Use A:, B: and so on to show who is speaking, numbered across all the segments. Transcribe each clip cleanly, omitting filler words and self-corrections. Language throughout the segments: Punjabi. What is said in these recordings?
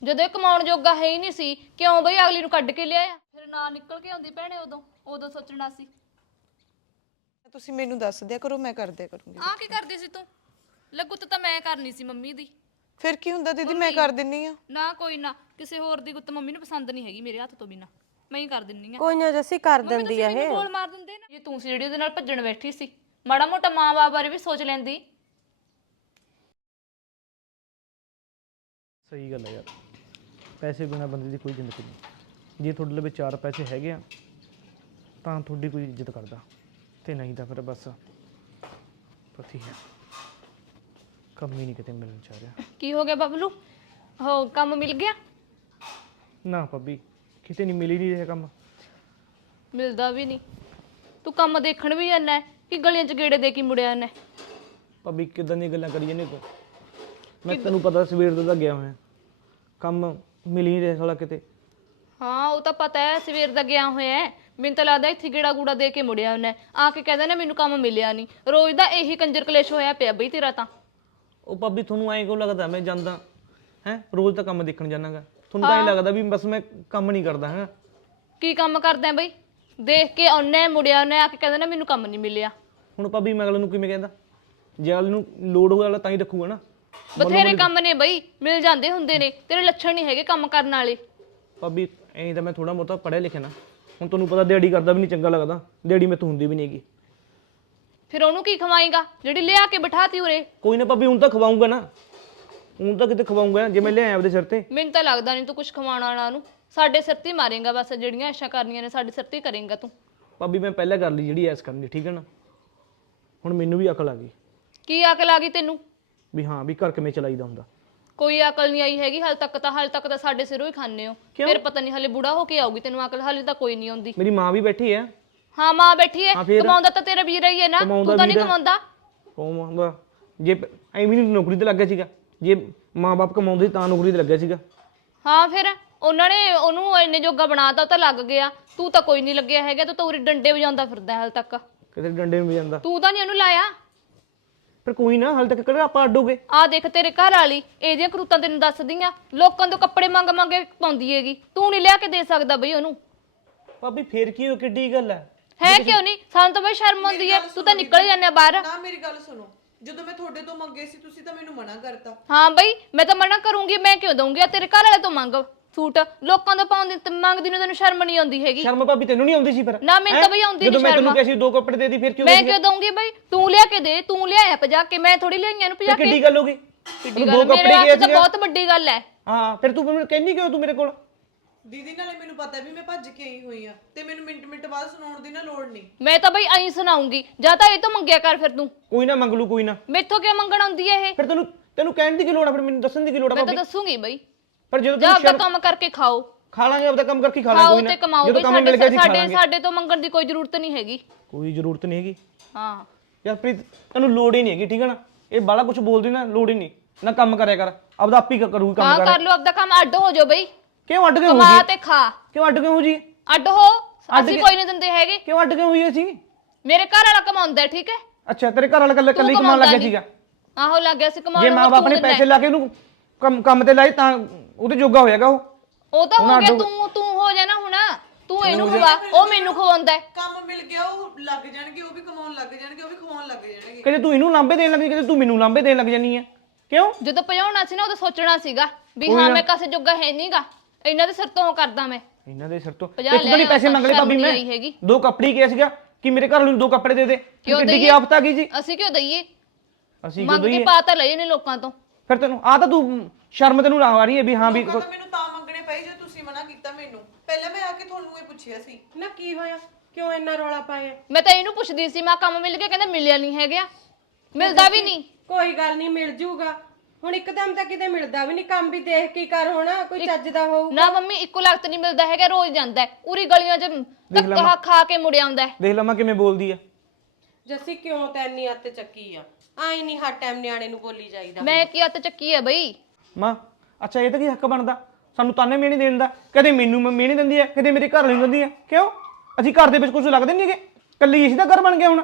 A: ਜਦੋਂ ਇਹ ਕਮਾਉਣ ਜੋਗਾ ਹੈ ਹੀ ਨਹੀਂ ਸੀ, ਕਿਉਂ ਬਈ ਅਗਲੀ ਨੂੰ ਕੱਢ ਕੇ ਲਿਆਇਆ? ਫਿਰ ਨਾ ਨਿਕਲ ਕੇ ਆਉਂਦੀ ਭੈਣੇ, ਉਦੋਂ ਸੋਚਣਾ ਸੀ।
B: ਤੁਸੀਂ ਮੈਨੂੰ ਦੱਸ ਦਿਆ ਕਰੋ, ਮੈਂ ਕਰ ਦਿਆ ਕਰੂੰਗੀ।
A: ਆ ਕੀ ਕਰਦੀ ਸੀ ਤੂੰ? ਗੁੱਤ ਤਾਂ ਮੈਂ ਕਰਨੀ ਸੀ ਮੰਮੀ ਦੀ।
B: ਫਿਰ ਕੀ ਹੁੰਦਾ ਦੀਦੀ, ਮੈਂ ਕਰ ਦਿੰਨੀ ਆ।
A: ਨਾ ਕੋਈ ਨਾ, ਕਿਸੇ ਹੋਰ ਦੀ ਗੁੱਤ ਮੰਮੀ ਨੂੰ ਪਸੰਦ ਨਹੀਂ ਹੈਗੀ ਮੇਰੇ ਹੱਥ ਤੋਂ ਬਿਨਾ, ਮੈਂ ਹੀ ਕਰ ਦਿੰਨੀ ਆ।
C: ਕੋਈ ਨਾ ਜੱਸੀ ਕਰ ਦਿੰਦੀ ਆ ਇਹ।
A: ਬੋਲ ਮਾਰ ਦਿੰਦੇ ਨਾ, ਜੇ ਤੂੰ ਸੀ ਜਿਹੜੀ ਉਹਦੇ ਨਾਲ ਭੱਜਣ ਬੈਠੀ ਸੀ, ਮਾੜਾ ਮੋਟਾ ਮਾਂ-ਬਾਪ ਬਾਰੇ ਵੀ ਸੋਚ ਲੈਂਦੀ।
D: ਸਹੀ ਗੱਲ ਹੈ ਯਾਰ, ਪੈਸੇ ਬਿਨਾਂ ਬੰਦੇ ਦੀ ਕੋਈ ਜ਼ਿੰਦਗੀ ਨਹੀਂ। ਜੇ ਤੁਹਾਡੇ ਲਵੇ 4 ਪੈਸੇ ਹੈਗੇ ਆ ਤਾਂ ਤੁਹਾਡੀ ਕੋਈ ਇੱਜ਼ਤ ਕਰਦਾ, ਤੇ ਨਹੀਂ ਤਾਂ ਫਿਰ ਬਸ ਪਤੀ ਹੈ, ਕੰਮ ਹੀ ਨਹੀਂ ਕਿਤੇ ਮਿਲਣ ਚਾਹ ਰਿਹਾ।
A: ਕੀ ਹੋ ਗਿਆ ਬਬਲੂ? ਹੋ ਕੰਮ ਮਿਲ ਗਿਆ?
D: ਨਾ ਭਾਬੀ, ਕਿਤੇ ਨਹੀਂ, ਮਿਲ ਹੀ ਨਹੀਂ ਰਿਹਾ ਕੰਮ।
A: ਮਿਲਦਾ ਵੀ ਨਹੀਂ। ਤੂੰ ਕੰਮ ਦੇਖਣ ਵੀ ਜਾਂਦਾ ਕਿ ਗਲੀਆਂ 'ਚ ਗੇੜੇ ਦੇ ਕੇ ਮੁੜਿਆ ਜਾਂਦਾ?
D: ਭਾਬੀ ਕਿੱਦਾਂ ਦੀਆਂ ਗੱਲਾਂ ਕਰੀ ਜਾਂਦੇ ਤੂੰ? ਮੈਂ ਤੈਨੂੰ ਪਤਾ ਸਵੇਰ ਦਾ ਤਾਂ ਗਿਆ ਹੋਇਆ, ਕੰਮ ਮਿਲ ਹੀ ਨਹੀਂ ਰਿਹਾ ਸਾਲਾ ਕਿਤੇ।
A: ਹਾਂ ਉਹ ਤਾਂ ਪਤਾ ਹੈ, ਸਵੇਰ ਦਾ ਗਿਆ ਹੋਇਆ ਹੈ। ਮੈਨੂੰ ਤਾਂ ਲੱਗਦਾ ਇੱਥੇ ਗੇੜਾ ਗੂੜਾ ਦੇ ਕੇ ਮੁੜਿਆ ਉਹਨੇ, ਆ ਕੇ ਕਹਿੰਦਾ ਨਾ ਮੈਨੂੰ ਕੰਮ ਮਿਲਿਆ ਨਹੀਂ। ਰੋਜ਼ ਦਾ ਇਹੀ ਕੰਜਰ ਕਲੇਸ਼ ਹੋਇਆ ਪਿਆ ਬਈ ਤੇਰਾ ਤਾਂ।
D: ਉਹ ਭਾਬੀ ਤੁਹਾਨੂੰ ਐਂ ਕਿਉਂ ਲੱਗਦਾ ਮੈਂ ਜਾਂਦਾ ਹੈ? ਰੋਜ਼ ਤਾਂ ਕੰਮ ਦੇਖਣ ਜਾਣਾਗਾ, ਤੁਹਾਨੂੰ ਤਾਂ ਐਂ ਲੱਗਦਾ ਵੀ ਬਸ ਮੈਂ ਕੰਮ ਨਹੀਂ ਕਰਦਾ ਹੈਗਾ।
A: ਕੀ ਕੰਮ ਕਰਦਾ ਬਈ? ਦੇਖ ਕੇ ਉਹਨੇ ਮੁੜਿਆ, ਉਹਨੇ ਆ ਕੇ ਕਹਿੰਦਾ ਨਾ ਮੈਨੂੰ ਕੰਮ ਨਹੀਂ ਮਿਲਿਆ।
D: ਹੁਣ ਭਾਬੀ ਮੈਂ ਅਗਲੇ ਨੂੰ ਕਿਵੇਂ ਕਹਿੰਦਾ? ਜੇ ਅਗਲੇ ਨੂੰ ਲੋੜ ਹੋਇਆ ਤਾਂ ਹੀ ਰੱਖੂਗਾ ਨਾ।
A: ਬਥੇਰੇ ਕੰਮ ਨੇ ਬਈ, ਮਿਲ ਜਾਂਦੇ ਹੁੰਦੇ ਨੇ। ਤੇਰੇ ਲੱਛਣ ਨਹੀਂ ਹੈਗੇ ਕੰਮ ਕਰਨ ਵਾਲੇ।
D: ਭਾਬੀ ਐਂ ਤਾਂ ਮੈਂ ਥੋੜਾ ਬਹੁਤਾ ਪੜ੍ਹਿਆ ਲਿਖਿਆ ਨਾ, ਹੁਣ ਤੁਹਾਨੂੰ ਪਤਾ ਦਿਹਾੜੀ ਕਰਦਾ ਵੀ ਨਹੀਂ ਚੰਗਾ ਲੱਗਦਾ, ਦਿਹਾੜੀ ਮੈਥੋਂ ਹੁੰਦੀ ਵੀ ਨਹੀਂ ਹੈਗੀ।
A: ਫਿਰ ਉਹਨੂੰ ਕੀ ਖਵਾਏਗਾ ਜਿਹੜੀ ਲਿਆ ਕੇ ਬਿਠਾਤੀ ਉਰੇ?
D: ਕੋਈ ਨਾ ਭਾਬੀ, ਹੁਣ ਤਾਂ ਖਵਾਉਂਗਾ ਨਾ, ਹੁਣ ਤਾਂ ਕਿਤੇ ਖਵਾਉਂਗਾ ਜੇ ਮੈਂ ਲਿਆਇਆ ਆਪਦੇ ਸਿਰ ਤੇ।
A: ਮੈਨੂੰ ਤਾਂ ਲੱਗਦਾ ਨਹੀਂ ਤੂੰ ਕੁਝ ਖਵਾਉਣ ਵਾਲਾ ਉਹਨੂੰ, ਸਾਡੇ ਸਿਰ ਤੇ ਮਾਰੇਗਾ ਬਸ। ਜਿਹੜੀਆਂ ਐਸ਼ਾਂ ਕਰਨੀਆਂ ਨੇ ਸਾਡੇ ਸਿਰ ਤੇ ਕਰੇਗਾ ਤੂੰ।
D: ਭਾਬੀ ਮੈਂ ਪਹਿਲਾਂ ਕਰ ਲਈ ਜਿਹੜੀ ਐਸ ਕਰਨੀ, ਠੀਕ ਹੈ ਨਾ? ਹੁਣ ਮੈਨੂੰ ਵੀ ਅਕਲ ਆ ਗਈ।
A: ਕੀ ਅਕਲ ਆ ਗਈ ਤੈਨੂੰ?
D: ਵੀ ਹਾਂ, ਵੀ ਘਰ ਕਿਵੇਂ ਚਲਾਈਦਾ ਹੁੰਦਾ।
A: ਕੋਈ ਅਕਲ ਨਹੀਂ ਆਈ ਹੈਗੀ ਹਾਲ ਤੱਕ ਤਾਂ ਸਾਡੇ ਸਿਰੋਂ ਹੀ ਖਾਂਦੇ ਹੋ। ਫਿਰ ਪਤਾ ਨਹੀਂ ਹਲੇ ਬੁੜਾ ਹੋ ਕੇ ਆਊਗੀ ਤੈਨੂੰ ਅਕਲ, ਹਲੇ ਤਾਂ ਕੋਈ ਨਹੀਂ ਆਉਂਦੀ।
D: ਮੇਰੀ ਮਾਂ ਵੀ ਬੈਠੀ ਹੈ।
A: ਹਾਂ ਮਾਂ ਬੈਠੀ ਹੈ, ਕਮਾਉਂਦਾ ਤਾਂ ਤੇਰਾ ਵੀਰ ਹੀ ਹੈ ਨਾ, ਤੂੰ ਤਾਂ ਨਹੀਂ ਕਮਾਉਂਦਾ।
D: ਉਹ ਜੇ ਐਵੇਂ ਨਹੀਂ ਨੌਕਰੀ ਤੇ ਲੱਗਿਆ ਸੀਗਾ, ਜੇ ਮਾਂ-ਬਾਪ ਕਮਾਉਂਦੇ ਤਾਂ ਨੌਕਰੀ ਤੇ ਲੱਗਿਆ ਸੀਗਾ।
A: ਹਾਂ ਫਿਰ ਉਹਨਾਂ ਨੇ ਉਹਨੂੰ ਇੰਨੇ ਜੋਗਾ ਬਣਾਤਾ, ਉਹ ਤਾਂ ਲੱਗ ਗਿਆ। ਤੂੰ ਤਾਂ ਕੋਈ ਨਹੀਂ ਲੱਗਿਆ ਹੈਗਾ, ਤੂੰ ਤਾਂ ਉਰੇ ਡੰਡੇ ਵਜਾਉਂਦਾ ਫਿਰਦਾ ਹਾਲ ਤੱਕ।
D: ਕਿਤੇ ਡੰਡੇ ਨੂੰ ਵੀ ਜਾਂਦਾ।
A: ਤੂੰ ਤਾਂ ਨਹੀਂ ਉਹਨੂੰ ਲਾਇਆ।
D: ਪਰ ਕੋਈ ਨਾ, ਹਾਲੇ ਤੱਕ ਕਿਹੜਾ ਆਪਾਂ ਅੱਡੋਗੇ।
A: ਆ ਦੇਖ ਤੇਰੇ ਘਰ ਵਾਲੀ ਇਹਦੀਆਂ ਕਰੂਤਾਂ ਤੈਨੂੰ ਦੱਸਦੀਆਂ, ਲੋਕਾਂ ਤੋਂ ਕੱਪੜੇ ਮੰਗ ਕੇ ਪਾਉਂਦੀ ਹੈਗੀ। ਤੂੰ ਨਹੀਂ ਲਿਆ ਕੇ ਦੇ ਸਕਦਾ ਬਈ ਉਹਨੂੰ।
D: ਭਾਬੀ ਫੇਰ ਕੀ ਹੋ, ਕਿੱਡੀ ਗੱਲ
A: ਹੈ ਕਿਉਂ ਨਹੀਂ? ਸਾਨੂੰ ਤਾਂ ਬਈ ਸ਼ਰਮ ਆਉਂਦੀ ਹੈ, ਤੂੰ ਤਾਂ ਨਿਕਲ ਜਾਂਦਾ ਬਾਹਰ।
B: ਨਾ ਮੇਰੀ ਗੱਲ ਸੁਣੋ, ਜਦੋਂ ਮੈਂ ਤੁਹਾਡੇ ਤੋਂ ਮੰਗੇ ਸੀ ਤੁਸੀਂ ਤਾਂ ਮੈਨੂੰ ਮਨਾ ਕਰਤਾ।
A: ਹਾਂ ਬਈ ਮੈਂ ਤਾਂ ਮਨਾ ਕਰੂੰਗੀ, ਮੈਂ ਕਿਉਂ ਦਊਂਗੀ? ਤੇਰੇ ਘਰ ਵਾਲੇ ਤੋਂ ਮੰਗ ਸੂਟ, ਲੋਕਾਂ ਤੋਂ ਪਾਉਂਦੀ ਮੰਗਦੀ ਨੂੰ ਤੈਨੂੰ ਸ਼ਰਮ ਨਹੀਂ ਆਉਂਦੀ ਹੈਗੀ?
D: ਸ਼ਰਮ ਭਾਬੀ ਤੈਨੂੰ ਨਹੀਂ ਆਉਂਦੀ ਸੀ ਫਿਰ?
A: ਨਾ ਮੈਨੂੰ ਤਾਂ ਬਈ ਆਉਂਦੀ ਨਹੀਂ
D: ਜਦੋਂ ਮੈਂ
A: ਸ਼ਰਮ।
D: ਤੈਨੂੰ ਕਿਹਾ ਸੀ 2 ਕੱਪੜੇ ਦੇ ਦੀ, ਫਿਰ ਕਿਉਂ?
A: ਮੈਂ ਕਿਉਂ ਦਊਂਗੀ ਬਈ? ਤੂੰ ਲਿਆ ਕੇ ਦੇ, ਤੂੰ ਲਿਆਇਆ ਭਜਾ ਕੇ, ਮੈਂ ਥੋੜੀ ਲਿਆਈਆਂ ਨੂੰ ਭਜਾ ਕੇ।
D: ਕਿੱਡੀ ਗੱਲ ਹੋ ਗਈ?
A: ਕਿੱਡੀ ਗੱਲ? ਮੇਰੇ ਵਾਸਤੇ ਤਾਂ ਬਹੁਤ ਵੱਡੀ ਗੱਲ ਹੈ।
D: ਹਾਂ ਫਿਰ ਤੂੰ ਮੈਨੂੰ ਕਹਿੰਦੀ ਕਿਉਂ ਤੂੰ ਮੇਰੇ ਕੋਲ?
B: ਦੀਦੀ ਨਾਲੇ ਮੈਨੂੰ ਪਤਾ ਵੀ ਮੈਂ ਭੱਜ ਕੇ ਆਈ ਹੋਈ ਆ, ਤੇ ਮੈਨੂੰ ਮਿੰਟ ਬਾਅਦ ਸੁਣਾਉਣ ਦੀ ਨਾ ਲੋੜ ਨਹੀਂ।
A: ਮੈਂ ਤਾਂ ਬਈ ਐਂ ਸੁਣਾਉਂਗੀ, ਜਾਂ ਤਾਂ ਇਹ ਤੋਂ ਮੰਗਿਆ ਕਰ ਫਿਰ ਤੂੰ।
D: ਕੋਈ ਨਾ ਮੰਗ ਲੂ, ਕੋਈ ਨਾ।
A: ਮੈਥੋਂ ਕਿਉਂ ਮੰਗਣ ਆਉਂਦੀ ਹੈ ਇਹ?
D: ਫਿਰ ਤੈਨੂੰ ਕਹਿਣ ਦੀ ਕੀ ਲੋੜ ਆ? ਫਿਰ ਮੈਨੂੰ ਦੱਸਣ ਦੀ ਕੀ ਲੋੜ ਆ
A: ਮੈਂ ਤਾਂ
D: ਭਾਬੀ?
A: ਦੱਸੂਗੀ ਬਈ।
D: ਪਰ ਜਦੋਂ
A: ਜਾਂ
D: ਤੂੰ
A: ਆਪਦਾ ਕੰਮ ਕਰਕੇ ਖਾਓ।
D: ਖਾ ਲਾਂਗੇ, ਆਪਦਾ ਕੰਮ ਕਰਕੇ ਖਾ ਲਾਂਗੇ,
A: ਖਾਓ
D: ਕੋਈ
A: ਤੇ
D: ਨਾ।
A: ਕਮਾਓ
D: ਜਦੋਂ
A: ਬਈ,
D: ਕੰਮ ਮਿਲ ਗਿਆ ਜੀ ਖਾ
A: ਸਾਡੇ
D: ਲਾਂਗੇ।
A: ਸਾਡੇ ਤੋਂ ਮੰਗਣ ਦੀ ਕੋਈ ਜ਼ਰੂਰਤ ਨਹੀਂ ਹੈਗੀ।
D: ਕੋਈ ਜ਼ਰੂਰਤ ਨਹੀਂ ਹੈਗੀ
A: ਹਾਂ
D: ਯਾਰ ਪ੍ਰੀਤ, ਤੈਨੂੰ ਲੋੜ ਹੀ ਨਹੀਂ ਹੈਗੀ, ਠੀਕ ਹੈ ਨਾ? ਇਹ ਬਾਲਾ ਕੁਝ ਬੋਲਦੀ ਨਾ, ਲੋੜ ਹੀ ਨਹੀਂ ਨਾ। ਕੰਮ ਕਰਿਆ ਕਰ ਆਪਦਾ, ਆਪ ਹੀ ਕਰੂਗੀ ਕੰਮ।
A: ਹਾਂ ਕਰ ਲਓ ਆਪਦਾ ਕੰਮ, ਅੱਡ ਹੋ ਜਾਓ ਬਈ।
D: ਕਿਉਂ ਅੱਡ ਕਿਉਂ ਹੋ
A: ਕਮਾ
D: ਜੀ?
A: ਤੇ ਖਾ।
D: ਕਿਉਂ ਅੱਡ ਕਿਉਂ ਹੋ ਜੀ?
A: ਅੱਡ ਹੋ, ਅਸੀਂ ਕੋਈ ਨਹੀਂ ਦਿੰਦੇ ਹੈਗੇ।
D: ਕਿਉਂ ਅੱਡ ਕਿਉਂ ਹੋਈ ਅਸੀਂ?
A: ਮੇਰੇ ਘਰ ਵਾਲਾ ਕਮਾਉਂਦਾ ਠੀਕ ਹੈ।
D: ਅੱਛਾ ਤੇਰੇ ਘਰ ਵਾਲਾ ਕੱਲੀ ਕਮਾਉਣ ਲੱਗ ਗਿਆ ਸੀਗਾ?
A: ਆਹੋ ਲੱਗ ਗਿਆ ਸੀ ਕਮਾਉਣ।
D: ਜੇ ਮਾਂ-ਬਾਪ ਨੇ ਪੈਸੇ ਲਾ ਕੇ ਉਹਨੂੰ ਕੰਮ ਤੇ ਲਾਏ ਤਾਂ ਉਹਦੇ ਜੋਗਾ ਹੋਇਆਗਾ
A: ਉਹ ਤਾਂ ਹੋ ਗਿਆ। ਤੂੰ ਹੋ ਜਾ ਨਾ ਹੁਣ, ਤੂੰ ਇਹਨੂੰ ਖਵਾ, ਉਹ ਮੈਨੂੰ ਖਵਾਉਂਦਾ।
B: ਕੰਮ ਮਿਲ ਗਿਆ, ਉਹ ਲੱਗ ਜਾਣਗੇ, ਉਹ ਵੀ ਕਮਾਉਣ ਲੱਗ ਜਾਣਗੇ, ਉਹ ਵੀ ਖਵਾਉਣ ਲੱਗ ਜਾਣਗੇ।
D: ਕਦੇ ਤੂੰ ਇਹਨੂੰ ਲਾਂਬੇ ਦੇਣ ਲੱਗੀ, ਕਦੇ ਤੂੰ ਮੈਨੂੰ ਲਾਂਬੇ ਦੇਣ ਲੱਗ ਜਾਨੀ ਆ। ਕਿਉਂ?
A: ਜਦੋਂ ਭਜਾਉਣਾ ਸੀ ਨਾ ਉਦੋਂ ਸੋਚਣਾ ਸੀਗਾ ਵੀ ਹਾਂ ਮੈਂ ਕਾਸੇ ਜੋਗਾ ਹੈ ਨਹੀਂਗਾ, ਇਹਨਾਂ ਦੇ ਸਿਰ ਤੋਂ ਕਰਦਾ ਮੈਂ।
D: ਇਹਨਾਂ ਦੇ ਸਿਰ ਤੋਂ
A: ਪੰਜਾਹ
D: ਇੱਕ ਨਹੀਂ ਪੈਸੇ ਮੰਗ ਲਏ ਭਾਬੀ ਮੈਂ।
A: ਹੈਗੀ।
D: 2 ਕੱਪੜੇ ਕਿਹਾ ਸੀਗਾ ਕਿ ਮੇਰੇ ਘਰ ਵਾਲੇ ਨੂੰ 2 ਕੱਪੜੇ ਦੇ ਦੇ। ਕਿੱਡੀ ਕੀ ਆਫਤ ਆ ਗਈ ਜੀ?
A: ਅਸੀਂ ਕਿਉਂ ਦਈਏ?
D: ਅਸੀਂ
A: ਮੰਗ ਕੇ ਪਾ ਤਾਂ ਲਏ ਨੇ ਲੋਕਾਂ ਤੋਂ।
D: ਫਿਰ ਤੈਨੂੰ ਆ ਤਾਂ ਤੂੰ ਸ਼ਰਮ ਤੈਨੂੰ ਆ ਰਹੀ ਹੈ ਵੀ ਹਾਂ ਵੀ
B: ਲੋਕਾਂ ਤਾਂ ਮੈਨੂੰ ਤਾਂ ਮੰਗਣੇ ਪਏ ਜੇ ਤੁਸੀਂ ਮਨਾ ਕੀਤਾ ਮੈਨੂੰ। ਪਹਿਲਾਂ ਮੈਂ ਆ ਕੇ ਤੁਹਾਨੂੰ ਇਹ ਪੁੱਛਿਆ ਸੀ
C: ਨਾ ਕੀ ਹੋਇਆ, ਕਿਉਂ ਇੰਨਾ ਰੌਲਾ ਪਾਇਆ?
A: ਮੈਂ ਤਾਂ ਇਹਨੂੰ ਪੁੱਛਦੀ ਸੀ, ਮੈਂ ਕੰਮ ਮਿਲ ਗਿਆ, ਕਹਿੰਦਾ ਮਿਲਿਆ ਨਹੀਂ ਹੈਗਾ। ਮਿਲਦਾ ਵੀ ਨਹੀਂ।
C: ਕੋਈ ਗੱਲ ਨਹੀਂ, ਮਿਲ ਜੂਗਾ। ਹੁਣ ਇੱਕਦਮ ਤਾਂ ਕਿਤੇ ਮਿਲਦਾ ਵੀ ਨਹੀਂ, ਕੰਮ ਵੀ ਦੇਖ ਕੇ ਕਰ ਹੋਣਾ, ਕੋਈ ਚੱਜ ਦਾ ਹੋਊ।
A: ਨਾ ਮੰਮੀ ਇੱਕੋ ਲਖਤ ਨਹੀਂ ਮਿਲਦਾ ਹੈਗਾ, ਰੋਜ਼ ਜਾਂਦਾ ਉਰੀ ਗਲੀਆਂ 'ਚ ਧੱਕਾ ਖਾ ਕੇ ਮੁੜ ਆਉਂਦਾ।
D: ਦੇਖ ਲਵਾਂ ਕਿਵੇਂ ਬੋਲਦੀ ਆ।
C: ਜੱਸੀ ਕਿਉਂ ਤਾਂ ਇੰਨੀ ਅੱਤ ਚੱਕੀ ਆ? ਆਈ ਨਹੀਂ ਹਰ ਟਾਈਮ ਨਿਆਣੇ ਨੂੰ ਬੋਲੀ ਜਾਈਦਾ।
A: ਮੈਂ ਕੀ ਹੱਥ ਚੱਕੀ ਹੈ ਬਈ?
D: ਮਾਂ ਅੱਛਾ ਇਹ ਤਾਂ ਕੀ ਹੱਕ ਬਣਦਾ ਸਾਨੂੰ ਤਾਨੇ ਮਿਹਣੇ ਦੇਣ ਦਾ? ਕਦੇ ਮੈਨੂੰ ਮਿਹਣੇ ਦਿੰਦੀ ਆ, ਕਦੇ ਮੇਰੇ ਘਰ ਵਾਲੀ ਨੂੰ ਦਿੰਦੀ ਆ। ਕਿਉਂ? ਅਸੀਂ ਘਰ ਦੇ ਵਿੱਚ ਕੁਝ ਲੱਗਦੇ ਨਹੀਂ ਹੈਗੇ? ਕੱਲੀ ਇਸ ਦਾ ਘਰ ਬਣ ਗਿਆ ਹੁਣ।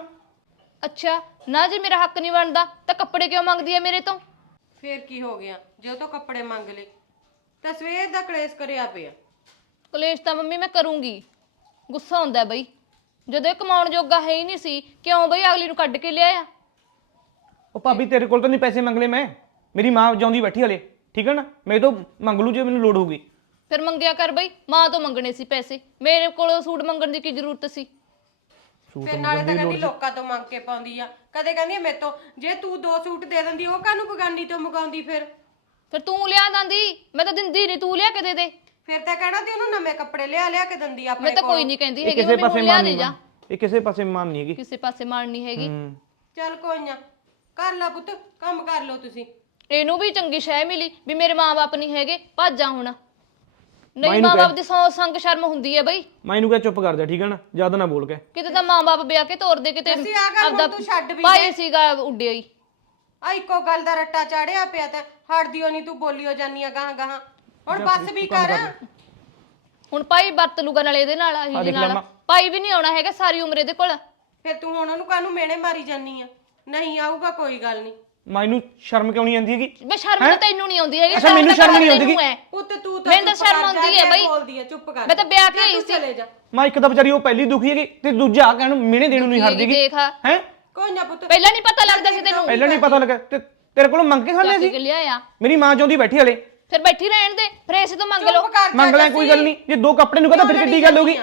A: ਅੱਛਾ ਨਾ, ਜੇ ਮੇਰਾ ਹੱਕ ਨਹੀਂ ਬਣਦਾ ਤਾਂ ਕੱਪੜੇ ਕਿਉਂ ਮੰਗਦੀ ਹੈ ਮੇਰੇ ਤੋਂ?
C: ਫੇਰ ਕੀ ਹੋ ਗਿਆ ਜੇ ਉਹ ਤੋਂ ਕੱਪੜੇ ਮੰਗ ਲਏ? ਤਾਂ ਸਵੇਰ ਦਾ ਕਲੇਸ਼ ਕਰਿਆ ਪਿਆ।
A: ਕਲੇਸ਼ ਤਾਂ ਮੰਮੀ ਮੈਂ ਕਰੂੰਗੀ, ਗੁੱਸਾ ਹੁੰਦਾ ਬਈ, ਜਦੋਂ ਇਹ ਕਮਾਉਣ ਜੋਗਾ ਹੈ ਹੀ ਨਹੀਂ ਸੀ, ਕਿਉਂ ਬਈ ਅਗਲੀ ਨੂੰ ਕੱਢ ਕੇ ਲਿਆਇਆ?
D: ਉਹ ਭਾਬੀ ਤੇਰੇ ਕੋਲ ਤਾਂ ਨਹੀਂ ਪੈਸੇ ਮੰਗ ਲਏ ਮੈਂ, ਮੇਰੀ ਮਾਂ ਜਾਉਂਦੀ ਬੈਠੀ ਹਲੇ, ਠੀਕ ਹੈ ਨਾ, ਮੈਂ ਤਾਂ ਮੰਗ ਲੂ ਜੇ ਮੈਨੂੰ ਲੋੜ ਹੋਊਗੀ।
A: ਫਿਰ ਮੰਗਿਆ ਕਰ ਬਈ, ਮਾਂ ਤੋਂ ਮੰਗਣੇ ਸੀ ਪੈਸੇ, ਮੇਰੇ ਕੋਲੋਂ ਸੂਟ ਮੰਗਣ ਦੀ ਕੀ ਜ਼ਰੂਰਤ ਸੀ?
C: ਫਿਰ ਨਾਲੇ ਤਾਂ ਕਹਿੰਦੀ ਲੋਕਾਂ ਤੋਂ ਮੰਗ ਕੇ ਪਾਉਂਦੀ ਆ, ਕਦੇ ਕਹਿੰਦੀ ਆ ਮੇਰੇ ਤੋਂ, ਜੇ ਤੂੰ 2 ਸੂਟ ਦੇ ਦਿੰਦੀ ਉਹ ਕਾਹਨੂੰ ਬਗਾਨੀ ਤੋਂ ਮੰਗਾਉਂਦੀ
A: ਫਿਰ ਤੂੰ ਲਿਆ ਦਿੰਦੀ, ਮੈਂ ਤਾਂ ਦਿੰਦੀ ਨਹੀਂ, ਤੂੰ ਲਿਆ ਕੇ ਦੇ ਦੇ।
C: ਫਿਰ ਤਾਂ ਕਹਿਣਾ ਤੀ ਉਹਨੂੰ ਨਵੇਂ ਕੱਪੜੇ ਲਿਆ ਕੇ ਦਿੰਦੀ
A: ਮੈਂ
C: ਆਪਣੇ
A: ਤਾਂ
C: ਕੋਲ।
A: ਕੋਈ ਨਹੀਂ ਕਹਿੰਦੀ
D: ਇਹ
A: ਹੈਗੀ
D: ਕਿਸੇ
A: ਮੰਮੀ
D: ਪਾਸੇ
A: ਹੁਣ ਲਿਆ
D: ਮਾਨ
A: ਦੇ
D: ਨਹੀਂ
A: ਜਾ,
D: ਇਹ ਕਿਸੇ ਪਾਸੇ ਮਾਨ ਨਹੀਂ ਹੈਗੀ।
A: ਕਿਸੇ ਪਾਸੇ ਮਾਣ ਨਹੀਂ ਹੈਗੀ।
C: ਚੱਲ ਕੋਈ ਨਾ, ਕਰ ਲਾ ਪੁੱਤ, ਕੰਮ ਕਰ ਲਓ ਤੁਸੀਂ।
A: ਇਹਨੂੰ ਵੀ ਚੰਗੀ ਸ਼ੈ ਮਿਲੀ ਵੀ ਮੇਰੇ ਮਾਂ-ਬਾਪ ਨਹੀਂ ਹੈਗੇ, ਭੱਜਾਂ ਹੁਣ। ਨਹੀਂ ਮਾਂ-ਬਾਪ ਦੀ ਸੌ ਸੰਗ ਸ਼ਰਮ ਹੁੰਦੀ ਹੈ ਬਈ।
D: ਮੈਂ ਇਹਨੂੰ ਕਿਹਾ ਚੁੱਪ ਕਰ ਜਾ, ਠੀਕ ਹੈ ਨਾ, ਜ਼ਿਆਦਾ ਨਾ ਬੋਲ ਕੇ।
A: ਕਿਤੇ ਤਾਂ ਮਾਂ-ਬਾਪ ਵਿਆਹ ਕੇ ਤੋਰ ਦੇ, ਕਿਤੇ
C: ਅਸੀਂ ਆ ਗੱਲ ਹੁਣ ਤੂੰ ਛੱਡ ਵੀ
A: ਭਾਈ ਸੀਗਾ ਉੱਡਿਆ ਹੀ।
C: ਆ ਇੱਕੋ ਗੱਲ ਦਾ ਰੱਟਾ ਚਾੜਿਆ ਪਿਆ ਤੇ ਹਟਦੀਓ ਨਹੀਂ, ਤੂੰ ਬੋਲੀਓ ਜਾਨੀ ਆ ਗਾਹਾਂ ਗਾਹਾਂ। ਹੁਣ ਬੱਸ ਵੀ ਕਰ।
A: ਹੁਣ ਭਾਈ ਵਰਤ ਲੂਗਾ ਨਾਲ ਇਹਦੇ ਨਾਲ, ਇਹਦੇ ਨਾਲ ਭਾਈ ਵੀ ਨਹੀਂ ਆਉਣਾ ਹੈਗਾ ਸਾਰੀ ਉਮਰ ਇਹਦੇ ਕੋਲ।
C: ਫਿਰ ਤੂੰ ਹੁਣ ਉਹਨੂੰ ਕਾਹਨੂੰ ਮੇਣੇ ਮਾਰੀ ਜਾਨੀ ਆ? ਨਹੀਂ ਆਊਗਾ ਕੋਈ ਗੱਲ ਨਹੀਂ।
D: ਮੈਨੂੰ ਸ਼ਰਮ ਕਿਉਂ ਨਹੀਂ ਆਉਂਦੀ ਹੈਗੀ?
A: ਮੈਂ ਸ਼ਰਮ ਤਾਂ ਤੈਨੂੰ ਨਹੀਂ ਆਉਂਦੀ ਹੈਗੀ।
D: ਅੱਛਾ, ਮੈਨੂੰ ਸ਼ਰਮ ਨਹੀਂ ਆਉਂਦੀ
C: ਪੁੱਤ ਤੂੰ ਤਾਂ
A: ਮੈਨੂੰ ਤਾਂ ਸ਼ਰਮ ਆਉਂਦੀ ਹੈ ਬਈ,
C: ਬੋਲਦੀ ਆ, ਚੁੱਪ ਕਰ।
A: ਮੈਂ ਤਾਂ ਵਿਆਹ ਕੇ ਆਈ ਸੀ।
C: ਚਲੇ ਜਾ।
D: ਮੈਂ ਇੱਕ ਤਾਂ ਵਿਚਾਰੀ ਉਹ ਪਹਿਲੀ ਦੁਖੀ ਹੈਗੀ ਤੇ ਦੂਜਾ ਕਹਿਣ ਨੂੰ ਮਿਹਣੇ ਦੇਣ ਨੂੰ ਨਹੀਂ ਹਟਦੀਗੀ।
A: ਦੇਖ
D: ਹੈ
C: ਕੋਈ ਨਾ ਪੁੱਤ,
A: ਪਹਿਲਾਂ ਨਹੀਂ ਪਤਾ ਲੱਗਦਾ ਸੀ ਤੈਨੂੰ,
D: ਪਹਿਲਾਂ ਨਹੀਂ ਪਤਾ ਲੱਗਾ ਤੇ ਤੇਰੇ ਕੋਲੋਂ ਮੰਗ ਕੇ ਖਾਣੇ ਸੀ।
A: ਕਿ ਲਿਆਇਆ
D: ਮੇਰੀ ਮਾਂ ਚਾਹੁੰਦੀ ਬੈਠੀ ਹਲੇ,
A: ਫਿਰ ਬੈਠੀ ਰਹਿਣ ਦੇ, ਫਿਰ ਇਸੇ ਤੋਂ ਮੰਗ ਲਓ।
C: ਚੁੱਪ ਕਰ ਜਾ।
D: ਮੰਗ ਲੈ, ਕੋਈ ਗੱਲ ਨਹੀਂ। ਜੇ 2 ਕੱਪੜੇ ਨੂੰ ਕਹਦਾ ਫਿਰ ਕਿੱਡੀ ਗੱਲ ਹੋਗੀ?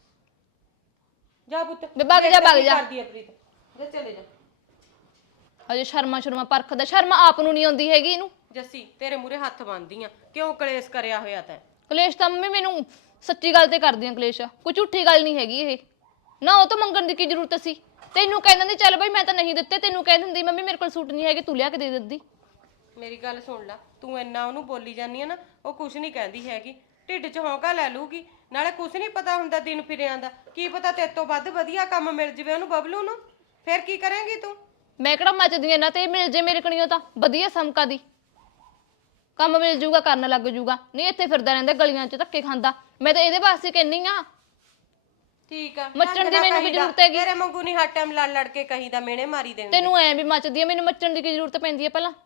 C: ਜਾ ਪੁੱਤ,
A: ਵਗ ਜਾ ਵਗ ਜਾ।
C: ਕਰਦੀ ਆ ਪ੍ਰੀਤ, ਜਾ ਚਲੇ ਜਾ।
A: ਹਜੇ ਸ਼ਰਮਾ ਪਰਖਦਾ, ਸ਼ਰਮ ਆਪ ਨੂੰ ਨਹੀਂ ਆਉਂਦੀ ਹੈਗੀ ਇਹਨੂੰ।
C: ਜੱਸੀ ਤੇਰੇ ਮੂਰੇ ਹੱਥ ਬੰਨਦੀ ਆ, ਕਿਉਂ ਕਲੇਸ਼ ਕਰਿਆ ਹੋਇਆ ਤੈਂ?
A: ਕਲੇਸ਼ ਤਾਂ ਮੰਮੀ ਮੈਨੂੰ ਸੱਚੀ ਗੱਲ ਤੇ ਕਰਦੀਆਂ ਕਲੇਸ਼, ਕੋਈ ਝੂਠੀ ਗੱਲ ਨਹੀਂ ਹੈਗੀ ਇਹ। ਨਾ ਉਹ ਤੋਂ ਮੰਗਣ ਦੀ ਕੀ ਜ਼ਰੂਰਤ ਸੀ? ਤੈਨੂੰ ਕਹਿ ਦਿੰਦੀ ਚੱਲ ਬਈ ਮੈਂ ਤਾਂ ਨਹੀਂ ਦਿੱਤੇ, ਤੈਨੂੰ ਕਹਿ ਦਿੰਦੀ ਮੰਮੀ ਮੇਰੇ ਕੋਲ ਸੂਟ ਨਹੀਂ ਹੈਗੇ, ਤੂੰ ਲਿਆ ਕੇ ਦੇ ਦਿੰਦੀ।
C: ਮੇਰੀ ਗੱਲ ਸੁਣ ਲੈ, ਤੂੰ ਇੰਨਾ ਉਹਨੂੰ ਬੋਲੀ ਜਾਂਦੀ ਆ ਨਾ, ਉਹ ਕੁਛ ਨਹੀਂ ਕਹਿੰਦੀ ਹੈਗੀ, ਢਿੱਡ 'ਚ ਹੌਂਕਾ ਲੈ ਲੂਗੀ। ਨਾਲੇ ਕੁਛ ਨਹੀਂ ਪਤਾ ਹੁੰਦਾ ਦਿਨ ਫਿਰਿਆਂ ਦਾ, ਕੀ ਪਤਾ ਤੇਰੇ ਤੋਂ ਵੱਧ ਵਧੀਆ ਕੰਮ ਮਿਲ ਜਵੇ ਉਹਨੂੰ ਬਬਲੂ ਨੂੰ, ਫਿਰ ਕੀ ਕਰੇਂਗੀ ਤੂੰ?
A: ਮੈਂ ਕਿਹੜਾ ਮੱਚਦੀ ਐ ਨਾ, ਤੇ ਮਿਲ ਜੇ ਮੇਰੇ ਕਣੀਓ ਤਾਂ ਵਧੀਆ ਸਮਕਾ ਦੀ ਕੰਮ ਮਿਲ ਜੂਗਾ, ਕਰਨ ਲੱਗ ਜੂਗਾ। ਨਹੀਂ ਇੱਥੇ ਫਿਰਦਾ ਰਹਿੰਦਾ ਗਲੀਆਂ 'ਚ ਧੱਕੇ ਖਾਂਦਾ। ਮੈਂ ਤਾਂ ਇਹਦੇ ਵਾਸਤੇ ਕਹਿੰਨੀ ਆ,
C: ਠੀਕ ਆ,
A: ਮੱਚਣ ਦੀ ਮੈਨੂੰ ਕੀ ਜ਼ਰੂਰਤ ਹੈਗੀ?
C: ਤੇਰੇ ਵਾਂਗੂ ਨਹੀਂ ਹਰ ਟਾਈਮ ਲੜ ਕੇ ਕਹੀਦਾ ਮੇਣੇ ਮਾਰੀ ਦੇਣ।
A: ਤੈਨੂੰ ਐ ਵੀ ਮੱਚਦੀ ਐ, ਮੈਨੂੰ ਮੱਚਣ ਦੀ ਕੀ ਜ਼ਰੂਰਤ ਪੈਂਦੀ ਐ ਪਹਿਲਾਂ?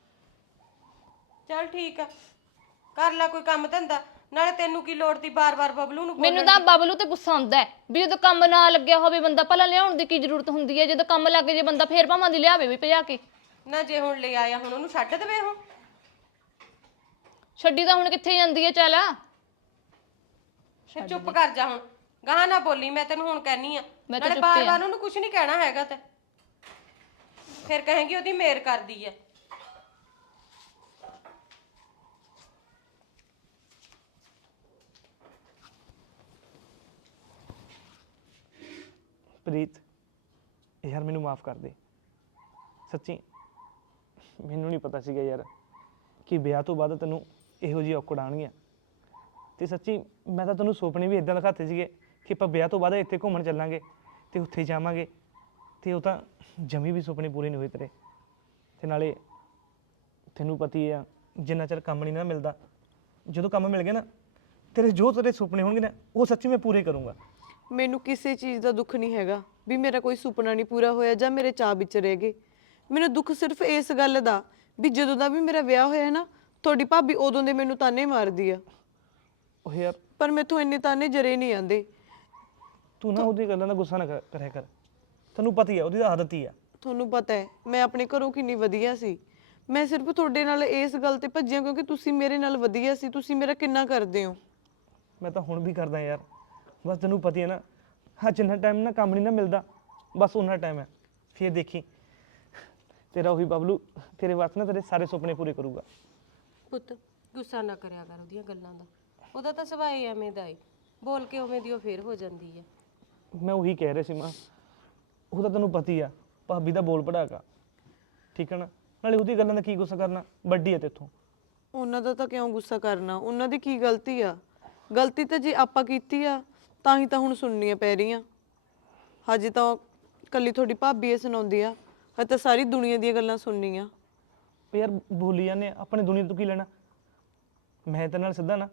C: ਚੱਲ ਠੀਕ ਆ, ਕਰ ਲੈ ਕੋਈ ਕੰਮ ਧੰਦਾ, ਨਾਲੇ ਤੈਨੂੰ ਕੀ ਲੋੜ ਦੀ ਬਾਰ-ਬਾਰ ਬਬਲੂ ਨੂੰ
A: ਮੈਨੂੰ ਤਾਂ ਬਬਲੂ ਤੇ ਗੁੱਸਾ ਆਉਂਦਾ ਹੈ ਵੀ ਜਦੋਂ ਕੰਮ ਨਾ ਲੱਗਿਆ ਹੋਵੇ ਬੰਦਾ ਭਲਾ ਲਿਆਉਣ ਦੀ ਕੀ ਜ਼ਰੂਰਤ ਹੁੰਦੀ ਹੈ? ਜਦੋਂ ਕੰਮ ਲੱਗ ਜੇ ਬੰਦਾ ਫੇਰ ਭਾਵਾਂ ਦੀ ਲਿਆਵੇ ਵੀ ਭਜਾ ਕੇ।
C: ਨਾ ਜੇ ਹੁਣ ਲੈ ਆਇਆ ਹੁਣ ਉਹਨੂੰ ਛੱਡ ਦੇਵੇ ਉਹ?
A: ਛੱਡੀ ਤਾਂ ਹੁਣ ਕਿੱਥੇ ਜਾਂਦੀ ਹੈ? ਚੱਲ
C: ਫਿਰ ਚੁੱਪ ਕਰ ਜਾ ਹੁਣ, ਗਾਹਾਂ ਨਾ ਬੋਲੀ, ਮੈਂ ਤੈਨੂੰ ਹੁਣ ਕਹਿਨੀ ਆ।
A: ਮੈਂ ਤਾਂ
C: ਨਾਲੇ
A: ਚੁੱਪ ਹੀ ਆ।
C: ਬਾਰ-ਬਾਰ ਉਹਨੂੰ ਕੁਝ ਨਹੀਂ ਕਹਿਣਾ ਹੈਗਾ ਤੇ ਫਿਰ ਕਹੇਂਗੀ ਉਹਦੀ ਮੇਰ ਕਰਦੀ ਆ।
D: ਪ੍ਰੀਤ ਯਾਰ ਮੈਨੂੰ ਮਾਫ ਕਰ ਦੇ, ਸੱਚੀ ਮੈਨੂੰ ਨਹੀਂ ਪਤਾ ਸੀਗਾ ਯਾਰ ਕਿ ਵਿਆਹ ਤੋਂ ਬਾਅਦ ਤੈਨੂੰ ਇਹੋ ਜਿਹੀ ਔਕੜ ਆਉਣਗੀਆਂ। ਤੇ ਸੱਚੀ ਮੈਂ ਤਾਂ ਤੈਨੂੰ ਸੁਪਨੇ ਵੀ ਇਦਾਂ ਦਿਖਾਤੇ ਸੀਗੇ ਕਿ ਆਪਾਂ ਵਿਆਹ ਤੋਂ ਬਾਅਦ ਇੱਥੇ ਘੁੰਮਣ ਚੱਲਾਂਗੇ ਤੇ ਉੱਥੇ ਜਾਵਾਂਗੇ, ਤੇ ਉਹ ਤਾਂ ਜਮੀ ਵੀ ਸੁਪਨੇ ਪੂਰੇ ਨਹੀਂ ਹੋਏ ਤੇਰੇ। ਤੇ ਨਾਲੇ ਤੈਨੂੰ ਪਤੀ ਆ, ਜਿੰਨਾ ਚਿਰ ਕੰਮ ਨਹੀਂ ਨਾ ਮਿਲਦਾ, ਜਦੋਂ ਕੰਮ ਮਿਲ ਗਿਆ ਨਾ, ਤੇਰੇ ਸੁਪਨੇ ਹੋਣਗੇ ਨਾ, ਉਹ ਸੱਚੀ ਮੈਂ ਪੂਰੇ ਕਰੂੰਗਾ।
B: ਮੈਨੂੰ ਕਿਸੇ ਚੀਜ਼ ਦਾ ਦੁੱਖ ਨਹੀਂ ਹੈਗਾ ਵੀ ਮੇਰਾ ਕੋਈ ਸੁਪਨਾ ਨਹੀਂ ਪੂਰਾ ਹੋਇਆ ਜਾਂ ਮੇਰੇ ਚਾਅ ਵਿੱਚ ਰਹਿ ਗਏ। ਮੈਨੂੰ ਦੁੱਖ ਸਿਰਫ ਇਸ ਗੱਲ ਦਾ ਵੀ ਜਦੋਂ ਦਾ ਵੀ ਮੇਰਾ ਵਿਆਹ ਹੋਇਆ ਨਾ, ਤੁਹਾਡੀ ਭਾਬੀ ਉਦੋਂ ਦੇ ਮੈਨੂੰ ਤਾਨੇ ਮਾਰਦੀ ਆ।
D: ਉਹ ਯਾਰ
B: ਪਰ ਮੈਥੋਂ ਇੰਨੇ ਤਾਨੇ ਜਰੇ ਨਹੀਂ ਆਂਦੇ।
D: ਤੂੰ ਨਾ ਉਹਦੀ ਗੱਲਾਂ ਦਾ ਗੁੱਸਾ ਨਾ ਕਰਿਆ ਕਰ, ਤੈਨੂੰ ਪਤਾ ਹੀ ਆ ਉਹਦੀ ਤਾਂ ਆਦਤ ਹੀ ਆ।
B: ਤੁਹਾਨੂੰ ਪਤਾ ਹੈ ਮੈਂ ਆਪਣੇ ਘਰੋਂ ਕਿੰਨੀ ਵਧੀਆ ਸੀ। ਮੈਂ ਸਿਰਫ ਤੁਹਾਡੇ ਨਾਲ ਇਸ ਗੱਲ ਤੇ ਭੱਜਿਆ ਕਿਉਂਕਿ ਤੁਸੀਂ ਮੇਰੇ ਨਾਲ ਵਧੀਆ ਸੀ। ਤੁਸੀਂ ਮੇਰਾ ਕਿੰਨਾ ਕਰਦੇ ਹੋ।
D: ਮੈਂ ਤਾਂ ਹੁਣ ਵੀ ਕਰਦਾ ਯਾਰ, ਬਸ ਤੈਨੂੰ ਪਤਾ ਹੀ ਹੈ ਨਾ, ਹਾਂ ਜਿੰਨਾ ਟਾਈਮ ਨਾ ਕੰਮ ਨਹੀਂ ਨਾ ਮਿਲਦਾ, ਬਸ ਉਹਨਾਂ ਟਾਈਮ ਹੈ। ਫਿਰ ਦੇਖੀ ਤੇਰਾ ਉਹੀ ਬਬਲੂ ਤੇਰੇ ਵਾਸਤੇ ਨਾ ਤੇਰੇ ਸਾਰੇ ਸੁਪਨੇ ਪੂਰੇ ਕਰੂਗਾ।
C: ਪੁੱਤ ਗੁੱਸਾ ਨਾ ਕਰਿਆ ਕਰ ਉਹਦੀਆਂ ਗੱਲਾਂ ਦਾ, ਉਹਦਾ ਤਾਂ ਸੁਭਾਅ ਹੀ ਐਵੇਂ ਦਾ ਏ, ਬੋਲ ਕੇ ਉਵੇਂ ਦੀ ਉਹ ਫੇਰ ਹੋ ਜਾਂਦੀ ਹੈ।
D: ਮੈਂ ਉਹੀ ਕਹਿ ਰਿਹਾ ਸੀ ਮਾਂ, ਉਹਦਾ ਤੈਨੂੰ ਪਤਾ ਹੀ ਆ ਭਾਬੀ ਦਾ ਬੋਲ ਪੜਾਕਾ, ਠੀਕ ਹੈ ਨਾ, ਨਾਲੇ ਉਹਦੀ ਗੱਲਾਂ ਦਾ ਕੀ ਗੁੱਸਾ ਕਰਨਾ, ਵੱਡੀ ਹੈ ਤੇਥੋਂ।
B: ਉਹਨਾਂ ਦਾ ਤਾਂ ਕਿਉਂ ਗੁੱਸਾ ਕਰਨਾ, ਉਹਨਾਂ ਦੀ ਕੀ ਗਲਤੀ ਆ? ਗਲਤੀ ਤਾਂ ਜੇ ਆਪਾਂ ਕੀਤੀ ਆ ਤਾਂ ਹੀ ਤਾਂ ਹੁਣ ਸੁਣਨੀਆਂ ਪੈ ਰਹੀਆਂ। ਹਜੇ ਤਾਂ ਕੱਲੀ ਤੁਹਾਡੀ ਭਾਬੀ ਇਹ ਸੁਣਾਉਂਦੀ ਆ, ਹਜੇ ਤਾਂ ਸਾਰੀ ਦੁਨੀਆ ਦੀਆਂ ਗੱਲਾਂ ਸੁਣਨੀਆਂ।
D: ਯਾਰ ਬੋਲੀ ਜਾਂਦੇ ਆ, ਆਪਣੇ ਦੁਨੀਆ ਤੋਂ ਕੀ ਲੈਣਾ? ਮੈਂ ਤੇਰੇ ਨਾਲ ਸਿੱਧਾ ਨਾ,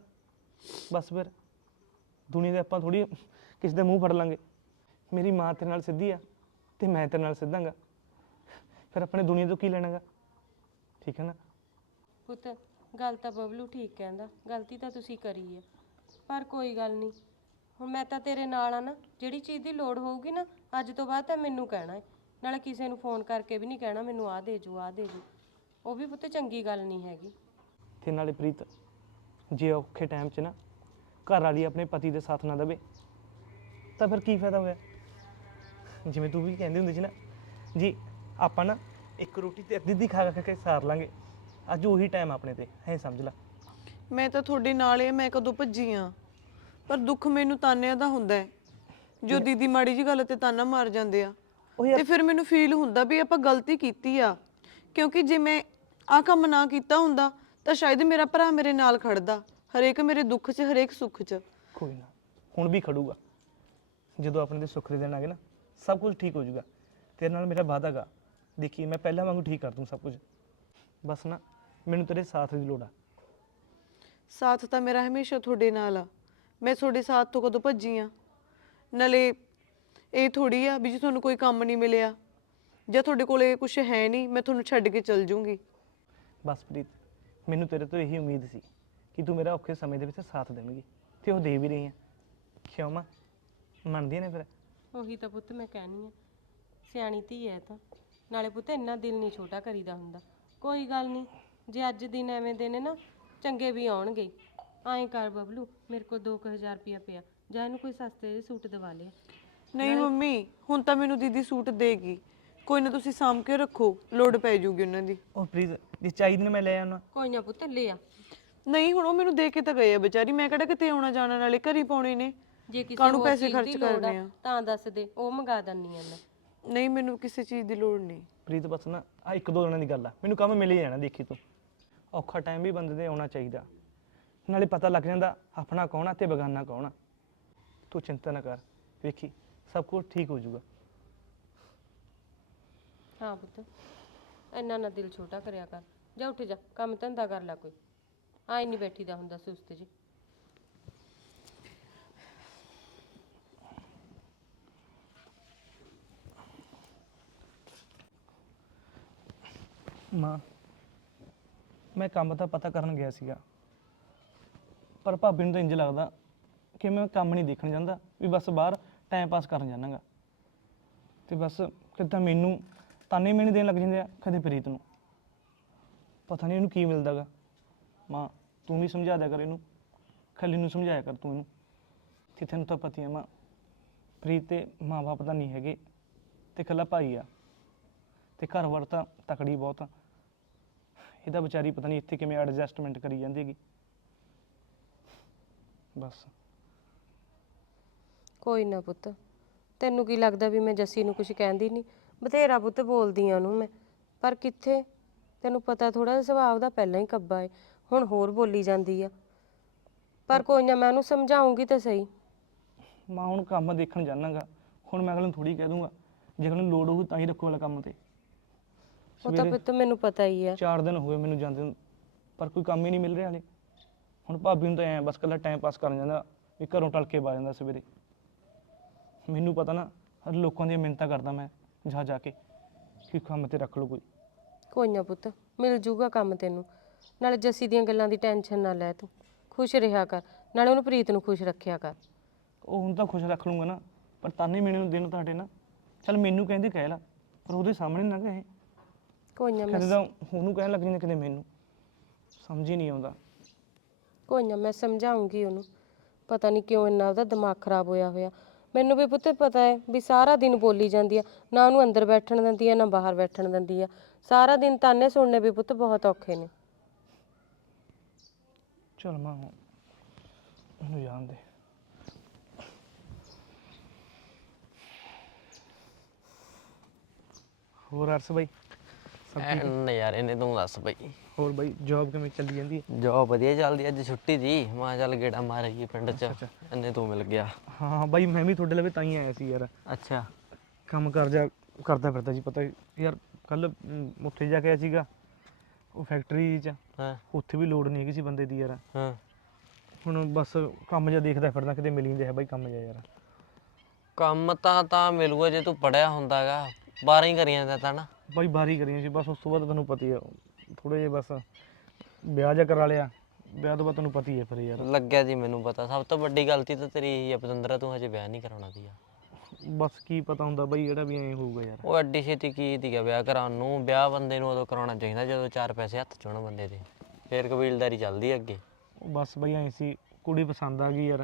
D: ਬਸ ਫਿਰ ਦੁਨੀਆ ਦੇ ਆਪਾਂ ਥੋੜੀ ਕਿਸੇ ਦੇ ਮੂੰਹ ਫੜ ਲਾਂਗੇ। ਮੇਰੀ ਮਾਂ ਤੇਰੇ ਨਾਲ ਸਿੱਧੀ ਆ ਤੇ ਮੈਂ ਤੇਰੇ ਨਾਲ ਸਿੱਧਾਂਗਾ, ਫਿਰ ਆਪਣੇ ਦੁਨੀਆ ਤੋਂ ਕੀ ਲੈਣਾਗਾ, ਠੀਕ ਹੈ ਨਾ?
C: ਪੁੱਤ ਗੱਲ ਤਾਂ ਬਬਲੂ ਠੀਕ ਕਹਿੰਦਾ, ਗਲਤੀ ਤਾਂ ਤੁਸੀਂ ਕਰੀ ਆ, ਪਰ ਕੋਈ ਗੱਲ ਨਹੀਂ। ਹੁਣ ਮੈਂ ਤਾਂ ਤੇਰੇ ਨਾਲ ਆ ਨਾ, ਜਿਹੜੀ ਚੀਜ਼ ਦੀ ਲੋੜ ਹੋਊਗੀ ਨਾ ਅੱਜ ਤੋਂ ਬਾਅਦ ਤਾਂ ਮੈਨੂੰ ਕਹਿਣਾ ਹੈ। ਨਾਲੇ ਕਿਸੇ ਨੂੰ ਫੋਨ ਕਰਕੇ ਵੀ ਨਹੀਂ ਕਹਿਣਾ ਮੈਨੂੰ ਆਹ ਦੇ ਜੂ ਆਹ ਦੇ ਜੂ, ਉਹ ਵੀ ਪੁੱਤ ਚੰਗੀ ਗੱਲ ਨਹੀਂ ਹੈਗੀ।
D: ਤੇ ਨਾਲੇ ਪ੍ਰੀਤ, ਜੇ ਔਖੇ ਟਾਈਮ 'ਚ ਨਾ ਘਰ ਵਾਲੀ ਆਪਣੇ ਪਤੀ ਦੇ ਸਾਥ ਨਾ ਦੇਵੇ ਤਾਂ ਫਿਰ ਕੀ ਫਾਇਦਾ ਹੋਇਆ। ਜਿਵੇਂ ਤੂੰ ਵੀ ਕਹਿੰਦੀ ਹੁੰਦੀ ਸੀ ਨਾ ਜੀ, ਆਪਾਂ ਨਾ ਇੱਕ ਰੋਟੀ ਤੇ ਅੱਧੀ ਖਾ ਕੇ ਸਾਰ ਲਾਂਗੇ, ਅੱਜ ਉਹੀ ਟਾਈਮ ਆਪਣੇ ਤੇ ਐ ਸਮਝ ਲੈ।
B: ਮੈਂ ਤਾਂ ਤੁਹਾਡੇ ਨਾਲ ਏ, ਮੈਂ ਕਦੋਂ ਭੱਜੀ ਆ, ਪਰ ਦੁੱਖ ਮੈਨੂੰ ਤਾਨਿਆਂ ਦਾ ਹੁੰਦਾ ਹੈ। ਜੋ ਦੀਦੀ ਮਾੜੀ ਜੀ ਗੱਲ ਤੇ ਤਾਨਾ ਮਾਰ ਜਾਂਦੇ ਆ, ਤੇ ਫਿਰ ਮੈਨੂੰ ਫੀਲ ਹੁੰਦਾ ਵੀ ਆਪਾਂ ਗਲਤੀ ਕੀਤੀ ਆ, ਕਿਉਂਕਿ ਜੇ ਮੈਂ ਆ ਕੰਮ ਨਾ ਕੀਤਾ ਹੁੰਦਾ ਤਾਂ ਸ਼ਾਇਦ ਮੇਰਾ ਭਰਾ ਮੇਰੇ ਨਾਲ ਖੜਦਾ, ਹਰੇਕ ਮੇਰੇ ਦੁੱਖ 'ਚ ਹਰੇਕ ਸੁੱਖ 'ਚ।
D: ਕੋਈ ਨਾ, ਹੁਣ ਵੀ ਖੜੂਗਾ। ਜਦੋਂ ਆਪਣੇ ਦੇ ਸੁੱਖ ਦੇ ਦਿਨ ਆ ਗਏ ਨਾ, ਸਭ ਕੁਝ ਠੀਕ ਹੋ ਜਾਊਗਾ। ਤੇਰੇ ਨਾਲ ਮੇਰਾ ਵਾਅਦਾ ਗਾ, ਦੇਖੀ ਮੈਂ ਪਹਿਲਾਂ ਵਾਂਗੂ ਠੀਕ ਕਰ ਦੂੰ ਸਭ ਕੁਝ। ਬਸ ਨਾ ਮੈਨੂੰ ਤੇਰੇ ਸਾਥ ਦੀ ਲੋੜ ਆ।
B: ਸਾਥ ਤਾਂ ਮੇਰਾ ਹਮੇਸ਼ਾ ਤੁਹਾਡੇ ਨਾਲ ਆ, ਮੈਂ ਤੁਹਾਡੇ ਸਾਥ ਤੋਂ ਕਦੋਂ ਭੱਜੀ ਆ। ਨਾਲੇ ਇਹ ਥੋੜੀ ਆ ਵੀ ਜੇ ਤੁਹਾਨੂੰ ਕੋਈ ਕੰਮ ਨਹੀਂ ਮਿਲਿਆ ਜਾਂ ਤੁਹਾਡੇ ਕੋਲੇ ਕੁਝ ਹੈ ਨਹੀਂ, ਮੈਂ ਤੁਹਾਨੂੰ ਛੱਡ ਕੇ ਚਲ ਜੂੰਗੀ।
D: ਬਸ ਪ੍ਰੀਤ, ਮੈਨੂੰ ਤੇਰੇ ਤੋਂ ਇਹੀ ਉਮੀਦ ਸੀ ਕਿ ਤੂੰ ਮੇਰਾ ਔਖੇ ਸਮੇਂ ਦੇ ਵਿੱਚ ਸਾਥ ਦੇਵੇਂਗੀ, ਤੇ ਉਹ ਦੇ ਵੀ ਰਹੀ ਆ। ਕਿਉਂ ਮਾਂ, ਮੰਨਦੀ ਨੇ ਫਿਰ?
C: ਉਹੀ ਤਾਂ ਪੁੱਤ ਮੈਂ ਕਹਿਣੀ ਆ, ਸਿਆਣੀ ਧੀ ਹੈ ਤਾਂ। ਨਾਲੇ ਪੁੱਤ ਇੰਨਾ ਦਿਲ ਨਹੀਂ ਛੋਟਾ ਕਰੀਦਾ ਹੁੰਦਾ। ਕੋਈ ਗੱਲ ਨਹੀਂ, ਜੇ ਅੱਜ ਦਿਨ ਐਵੇਂ ਦੇ ਨੇ ਨਾ, ਚੰਗੇ ਵੀ ਆਉਣਗੇ। ਐਂ ਕਰ ਬਬਲੂ, ਮੇਰੇ ਕੋਲ 2000 ਰੁਪਇਆ ਪਿਆ, ਜਾਂ ਇਹਨੂੰ ਕੋਈ ਸਸਤੇ ਜਿਹੇ ਸੂਟ ਦਵਾ ਲਿਆ।
B: ਨਹੀਂ ਮੰਮੀ, ਹੁਣ ਤਾਂ ਮੈਨੂੰ ਦੀਦੀ ਸੂਟ ਦੇਗੀ, ਕੋਈ ਨਾ ਤੁਸੀਂ ਸਾਂਭ ਕੇ ਰੱਖੋ, ਲੋੜ ਪੈ ਜੂਗੀ ਉਹਨਾਂ ਦੀ।
D: ਉਹ ਪ੍ਰੀਤ, ਜੇ ਚਾਹੀਦੀ ਨੇ ਮੈਂ ਲੈ ਆਉਣਾ।
C: ਕੋਈ ਨਾ ਪੁੱਤ ਲੈ ਆ।
B: ਨਹੀਂ ਹੁਣ ਉਹ ਮੈਨੂੰ ਦੇ ਕੇ ਤਾਂ ਗਏ ਆ ਵਿਚਾਰੀ, ਮੈਂ ਕਿਹੜਾ ਕਿਤੇ ਆਉਣਾ ਜਾਣਾ, ਨਾਲੇ ਘਰੀ ਪਾਉਣੇ ਨੇ,
C: ਜੇ ਕਿਸੇ
B: ਕਾਹਨੂੰ
C: ਹੋਰ
B: ਪੈਸੇ
C: ਚੀਜ਼
B: ਖਰਚ
C: ਦੀ ਲੋੜ
B: ਕਰਨੇ
C: ਆ
B: ਆ।
C: ਤਾਂ ਦੱਸ ਦੇ, ਉਹ ਮੰਗਾ ਦਿੰਨੀ ਆ ਮੈਂ।
B: ਨਹੀਂ ਮੈਨੂੰ ਕਿਸੇ ਚੀਜ਼ ਦੀ ਲੋੜ ਨਹੀਂ।
D: ਪ੍ਰੀਤ ਬਸ ਨਾ ਆ ਇੱਕ ਦੋ ਦਿਨਾਂ ਦੀ ਗੱਲ ਆ, ਮੈਨੂੰ ਕੰਮ ਮਿਲ ਹੀ ਜਾਣਾ। ਦੇਖੀ ਤੂੰ, ਔਖਾ ਟਾਈਮ ਵੀ ਬੰਦੇ ਦੇ ਆਉਣਾ ਚਾਹੀਦਾ, ਨਾਲੇ ਪਤਾ ਲੱਗ ਜਾਂਦਾ ਆਪਣਾ ਕੌਣ ਆ ਤੇ ਬੇਗਾਨਾ ਕੌਣ ਆ। ਤੂੰ ਚਿੰਤਾ ਨਾ ਕਰ, ਵੇਖੀ ਸਭ ਕੁਝ ਠੀਕ ਹੋ ਜਾਊਗਾ।
C: ਹਾਂ ਪੁੱਤ, ਇੰਨਾ ਨਾ ਦਿਲ ਛੋਟਾ ਕਰਿਆ ਕਰ। ਜਾ ਉੱਠ ਜਾ, ਕੰਮ ਧੰਦਾ ਕਰ ਲੈ ਕੋਈ, ਆਈ ਨਹੀਂ ਬੈਠੀ ਦਾ ਹੁੰਦਾ ਸੁਸਤ ਜੀ।
D: ਮਾਂ, ਮੈਂ ਕੰਮ ਤਾਂ ਪਤਾ ਕਰਨ ਗਿਆ ਸੀਗਾ, ਪਰ ਭਾਬੀ ਨੂੰ ਤਾਂ ਇੰਜ ਲੱਗਦਾ ਕਿ ਮੈਂ ਕੰਮ ਨਹੀਂ ਦੇਖਣ ਜਾਂਦਾ, ਵੀ ਬਸ ਬਾਹਰ ਟਾਈਮ ਪਾਸ ਕਰਨ ਜਾਣਾਗਾ। ਤੇ ਬਸ ਕਿੱਦਾਂ ਮੈਨੂੰ ਤਾਨੇ ਮੈਨੂੰ ਦੇਣ ਲੱਗ ਜਾਂਦੇ ਆ, ਕਦੇ ਪ੍ਰੀਤ ਨੂੰ। ਪਤਾ ਨਹੀਂ ਇਹਨੂੰ ਕੀ ਮਿਲਦਾਗਾ। ਮਾਂ ਤੂੰ ਵੀ ਸਮਝਾ ਦਿਆ ਕਰ ਇਹਨੂੰ, ਖਲੀ ਨੂੰ ਸਮਝਾਇਆ ਕਰ ਤੂੰ ਇਹਨੂੰ। ਤੇ ਤੈਨੂੰ ਤਾਂ ਪਤਾ ਹੀ ਆ ਮਾਂ, ਪ੍ਰੀਤ ਤੇ ਮਾਂ-ਬਾਪ ਤਾਂ ਨਹੀਂ ਹੈਗੇ, ਤੇ ਇਕੱਲਾ ਭਾਈ ਆ, ਤੇ ਘਰ-ਬਾਰ ਤਾਂ ਤਕੜੀ ਬਹੁਤ ਆ। ਇਹਦਾ ਵਿਚਾਰੀ ਪਤਾ ਨਹੀਂ ਇੱਥੇ ਕਿਵੇਂ ਐਡਜਸਟਮੈਂਟ ਕਰੀ ਜਾਂਦੀ ਹੈਗੀ। ਬਸ
C: ਕੋਈ ਨਾ ਪੁੱਤ, ਤੈਨੂੰ ਕੀ ਲੱਗਦਾ ਵੀ ਮੈਂ ਜੱਸੀ ਨੂੰ ਕੁਝ ਕਹਿੰਦੀ ਨਹੀਂ? ਬਥੇਰਾ ਪੁੱਤ ਬੋਲਦੀ ਆ ਉਹਨੂੰ ਮੈਂ, ਪਰ ਕਿੱਥੇ, ਤੈਨੂੰ ਪਤਾ ਥੋੜਾ ਜਿਹਾ ਸੁਭਾਅ ਦਾ ਪਹਿਲਾਂ ਹੀ ਕੱਬਾ ਏ, ਹੁਣ ਹੋਰ ਬੋਲੀ ਜਾਂਦੀ ਆ। ਪਰ ਕੋਈ ਨਾ, ਮੈਂ ਉਹਨੂੰ ਸਮਝਾਉਂਗੀ ਤਾਂ ਸਹੀ।
D: ਮਾਂ ਹੁਣ ਕੰਮ ਦੇਖਣ ਜਾਣਾਗਾ, ਹੁਣ ਮੈਂ ਅਗਲੇ ਨੂੰ ਥੋੜੀ ਕਹਿ ਦੂੰਗਾ, ਜੇ ਅਗਲੇ ਨੂੰ ਲੋੜ ਹੋਊ ਤਾਂ ਹੀ ਰੱਖੋ ਵਾਲਾ ਕੰਮ ਤੇ।
C: ਉਹ ਤਾਂ ਪੁੱਤ ਮੈਨੂੰ ਪਤਾ ਹੀ ਆ।
D: 4 ਦਿਨ ਹੋਏ ਮੈਨੂੰ ਜਾਂਦੇ ਨੂੰ, ਪਰ ਕੋਈ ਕੰਮ ਹੀ ਨਹੀਂ ਮਿਲ ਰਿਹਾ ਹਲੇ। ਹੁਣ ਭਾਬੀ ਨੂੰ ਤਾਂ ਐਂ ਬਸ ਇਕੱਲਾ ਟਾਈਮ ਪਾਸ ਕਰਨ ਜਾਂਦਾ, ਵੀ ਘਰੋਂ ਟਲ ਕੇ ਪਾ ਜਾਂਦਾ ਸਵੇਰੇ। ਮੈਨੂੰ ਪਤਾ ਨਾ, ਲੋਕਾਂ ਦੀਆਂ ਮਿੰਨਤਾਂ ਕਰਦਾ ਮੈਂ ਜਾ ਕੇ ਕਿ ਕੰਮ ਤੇ ਰੱਖ ਲਓ ਕੋਈ।
C: ਕੋਈ ਨਾ ਪੁੱਤ, ਮਿਲ ਜੂਗਾ ਕੰਮ ਤੈਨੂੰ। ਨਾਲੇ ਜੱਸੀ ਦੀਆਂ ਗੱਲਾਂ ਦੀ ਟੈਨਸ਼ਨ ਨਾ ਲੈ ਤੂੰ, ਖੁਸ਼ ਰਿਹਾ ਕਰ, ਨਾਲੇ ਉਹਨੂੰ ਪ੍ਰੀਤ ਨੂੰ ਖੁਸ਼ ਰੱਖਿਆ ਕਰ।
D: ਉਹ ਹੁਣ ਤਾਂ ਖੁਸ਼ ਰੱਖ ਲੂੰਗਾ ਨਾ, ਪਰ ਤਾਨੇ ਮੈਨੂੰ ਦਿਨ ਤੁਹਾਡੇ ਨਾ, ਚੱਲ ਮੈਨੂੰ ਕਹਿੰਦੇ ਕਹਿ ਲਾ, ਪਰ ਉਹਦੇ ਸਾਹਮਣੇ ਨਾ ਕਹੇ।
C: ਕੋਈ ਨਾ
D: ਕਦੇ ਤਾਂ ਉਹਨੂੰ ਕਹਿਣ ਲੱਗ ਜਾਂਦੇ, ਕਦੇ ਮੈਨੂੰ, ਸਮਝ ਹੀ ਨਹੀਂ ਆਉਂਦਾ।
C: ਕੋਈ ਨਾ ਮੈਂ ਸਮਝਾਉਂਗੀ ਉਹਨੂੰ, ਪਤਾ ਨਹੀਂ ਕਿਉਂ ਇੰਨਾ ਉਹਦਾ ਦਿਮਾਗ ਖਰਾਬ ਹੋਇਆ ਹੋਇਆ। ਮੈਨੂੰ ਵੀ ਪੁੱਤ ਪਤਾ ਹੈ ਵੀ ਸਾਰਾ ਦਿਨ ਬੋਲੀ ਜਾਂਦੀ ਆ, ਨਾ ਉਹਨੂੰ ਅੰਦਰ ਬੈਠਣ ਦਿੰਦੀ ਆ ਨਾ ਬਾਹਰ ਬੈਠਣ ਦਿੰਦੀ ਆ। ਸਾਰਾ ਦਿਨ ਤਾਨੇ ਸੁਣਨੇ ਵੀ ਪੁੱਤ ਬਹੁਤ ਔਖੇ ਨੇ।
D: ਚਲ ਮਾਂ ਉਹਨੂੰ ਜਾਣ ਦੇ। ਹੋਰ ਅਰਸ ਬਾਈ,
E: ਨਜ਼ਾਰੇ ਨੇ, ਤੂੰ ਦੱਸ ਬਈ।
D: ਹੋਰ ਬਾਈ ਜੌਬ ਕਿਵੇਂ ਚੱਲੀ ਜਾਂਦੀ ਹੈ?
E: ਜੋਬ ਵਧੀਆ ਚੱਲਦੀ, ਅੱਜ ਛੁੱਟੀ ਦੀ, ਮੈਂ ਚੱਲ ਗੇੜਾ ਮਾਰੀਏ ਪਿੰਡ ਚ, ਇੰਨੇ ਤੂੰ ਮਿਲ ਗਿਆ।
D: ਹਾਂ ਬਾਈ ਮੈਂ ਵੀ ਤੁਹਾਡੇ ਲਵੇ ਤਾਂ ਹੀ ਆਇਆ ਸੀ ਯਾਰ।
E: ਅੱਛਾ,
D: ਕੰਮ ਕਰਦਾ ਫਿਰਦਾ ਜੀ, ਪਤਾ ਯਾਰ ਕੱਲ ਉੱਥੇ ਜਾ ਕੇ ਆਇਆ ਸੀਗਾ ਉਹ ਫੈਕਟਰੀ 'ਚ,
E: ਹਾਂ
D: ਉੱਥੇ ਵੀ ਲੋੜ ਨਹੀਂ ਹੈਗੀ ਸੀ ਬੰਦੇ ਦੀ ਯਾਰ।
E: ਹਾਂ।
D: ਹੁਣ ਬਸ ਕੰਮ ਜਿਹਾ ਦੇਖਦਾ ਫਿਰਦਾ, ਕਿਤੇ ਮਿਲ ਹੀ ਨਹੀਂ ਰਿਹਾ ਬਾਈ ਕੰਮ ਜਿਹਾ ਯਾਰ।
E: ਕੰਮ ਤਾਂ ਮਿਲੂਗਾ ਜੇ ਤੂੰ ਪੜਿਆ ਹੁੰਦਾਗਾ, 12 ਹੀ ਕਰੀ ਜਾਂਦਾ ਤਾਂ ਨਾ।
D: ਬਾਈ ਬਾਰੀ ਕਰੀਆਂ ਸੀ ਬਸ, ਉਸ ਤੋਂ ਬਾਅਦ ਤੁਹਾਨੂੰ ਪਤਾ ਹੀ ਆ ਥੋੜੇ ਜਿਹੇ ਬਸ ਵਿਆਹ ਜਾ ਕਰਾ ਲਿਆ, ਵਿਆਹ ਤੋਂ ਬਾਅਦ ਤੈਨੂੰ ਪਤਾ ਹੀ ਹੈ ਫਿਰ ਯਾਰ।
E: ਲੱਗਿਆ ਜੀ ਮੈਨੂੰ ਪਤਾ, ਸਭ ਤੋਂ ਵੱਡੀ ਗਲਤੀ ਤਾਂ ਤੇਰੀ ਇਹੀ ਆ ਪਤੰਦਰਾ, ਤੂੰ ਹਜੇ ਵਿਆਹ ਨਹੀਂ ਕਰਾਉਣਾ ਸੀਗਾ।
D: ਬਸ ਕੀ ਪਤਾ ਹੁੰਦਾ ਬਈ ਜਿਹੜਾ ਵੀ ਐਂ ਹੋਊਗਾ ਯਾਰ।
E: ਉਹ ਐਡੀ ਛੇਤੀ ਕੀ ਸੀਗਾ ਵਿਆਹ ਕਰਾਉਣ ਨੂੰ, ਵਿਆਹ ਬੰਦੇ ਨੂੰ ਉਦੋਂ ਕਰਾਉਣਾ ਚਾਹੀਦਾ ਜਦੋਂ 4 ਪੈਸੇ ਹੱਥ 'ਚ ਹੋਣ ਬੰਦੇ ਦੇ, ਫਿਰ ਕਬੀਲਦਾਰੀ ਚੱਲਦੀ ਅੱਗੇ।
D: ਉਹ ਬਸ ਬਈ ਐਂ ਸੀ, ਕੁੜੀ ਪਸੰਦ ਆ ਗਈ ਯਾਰ,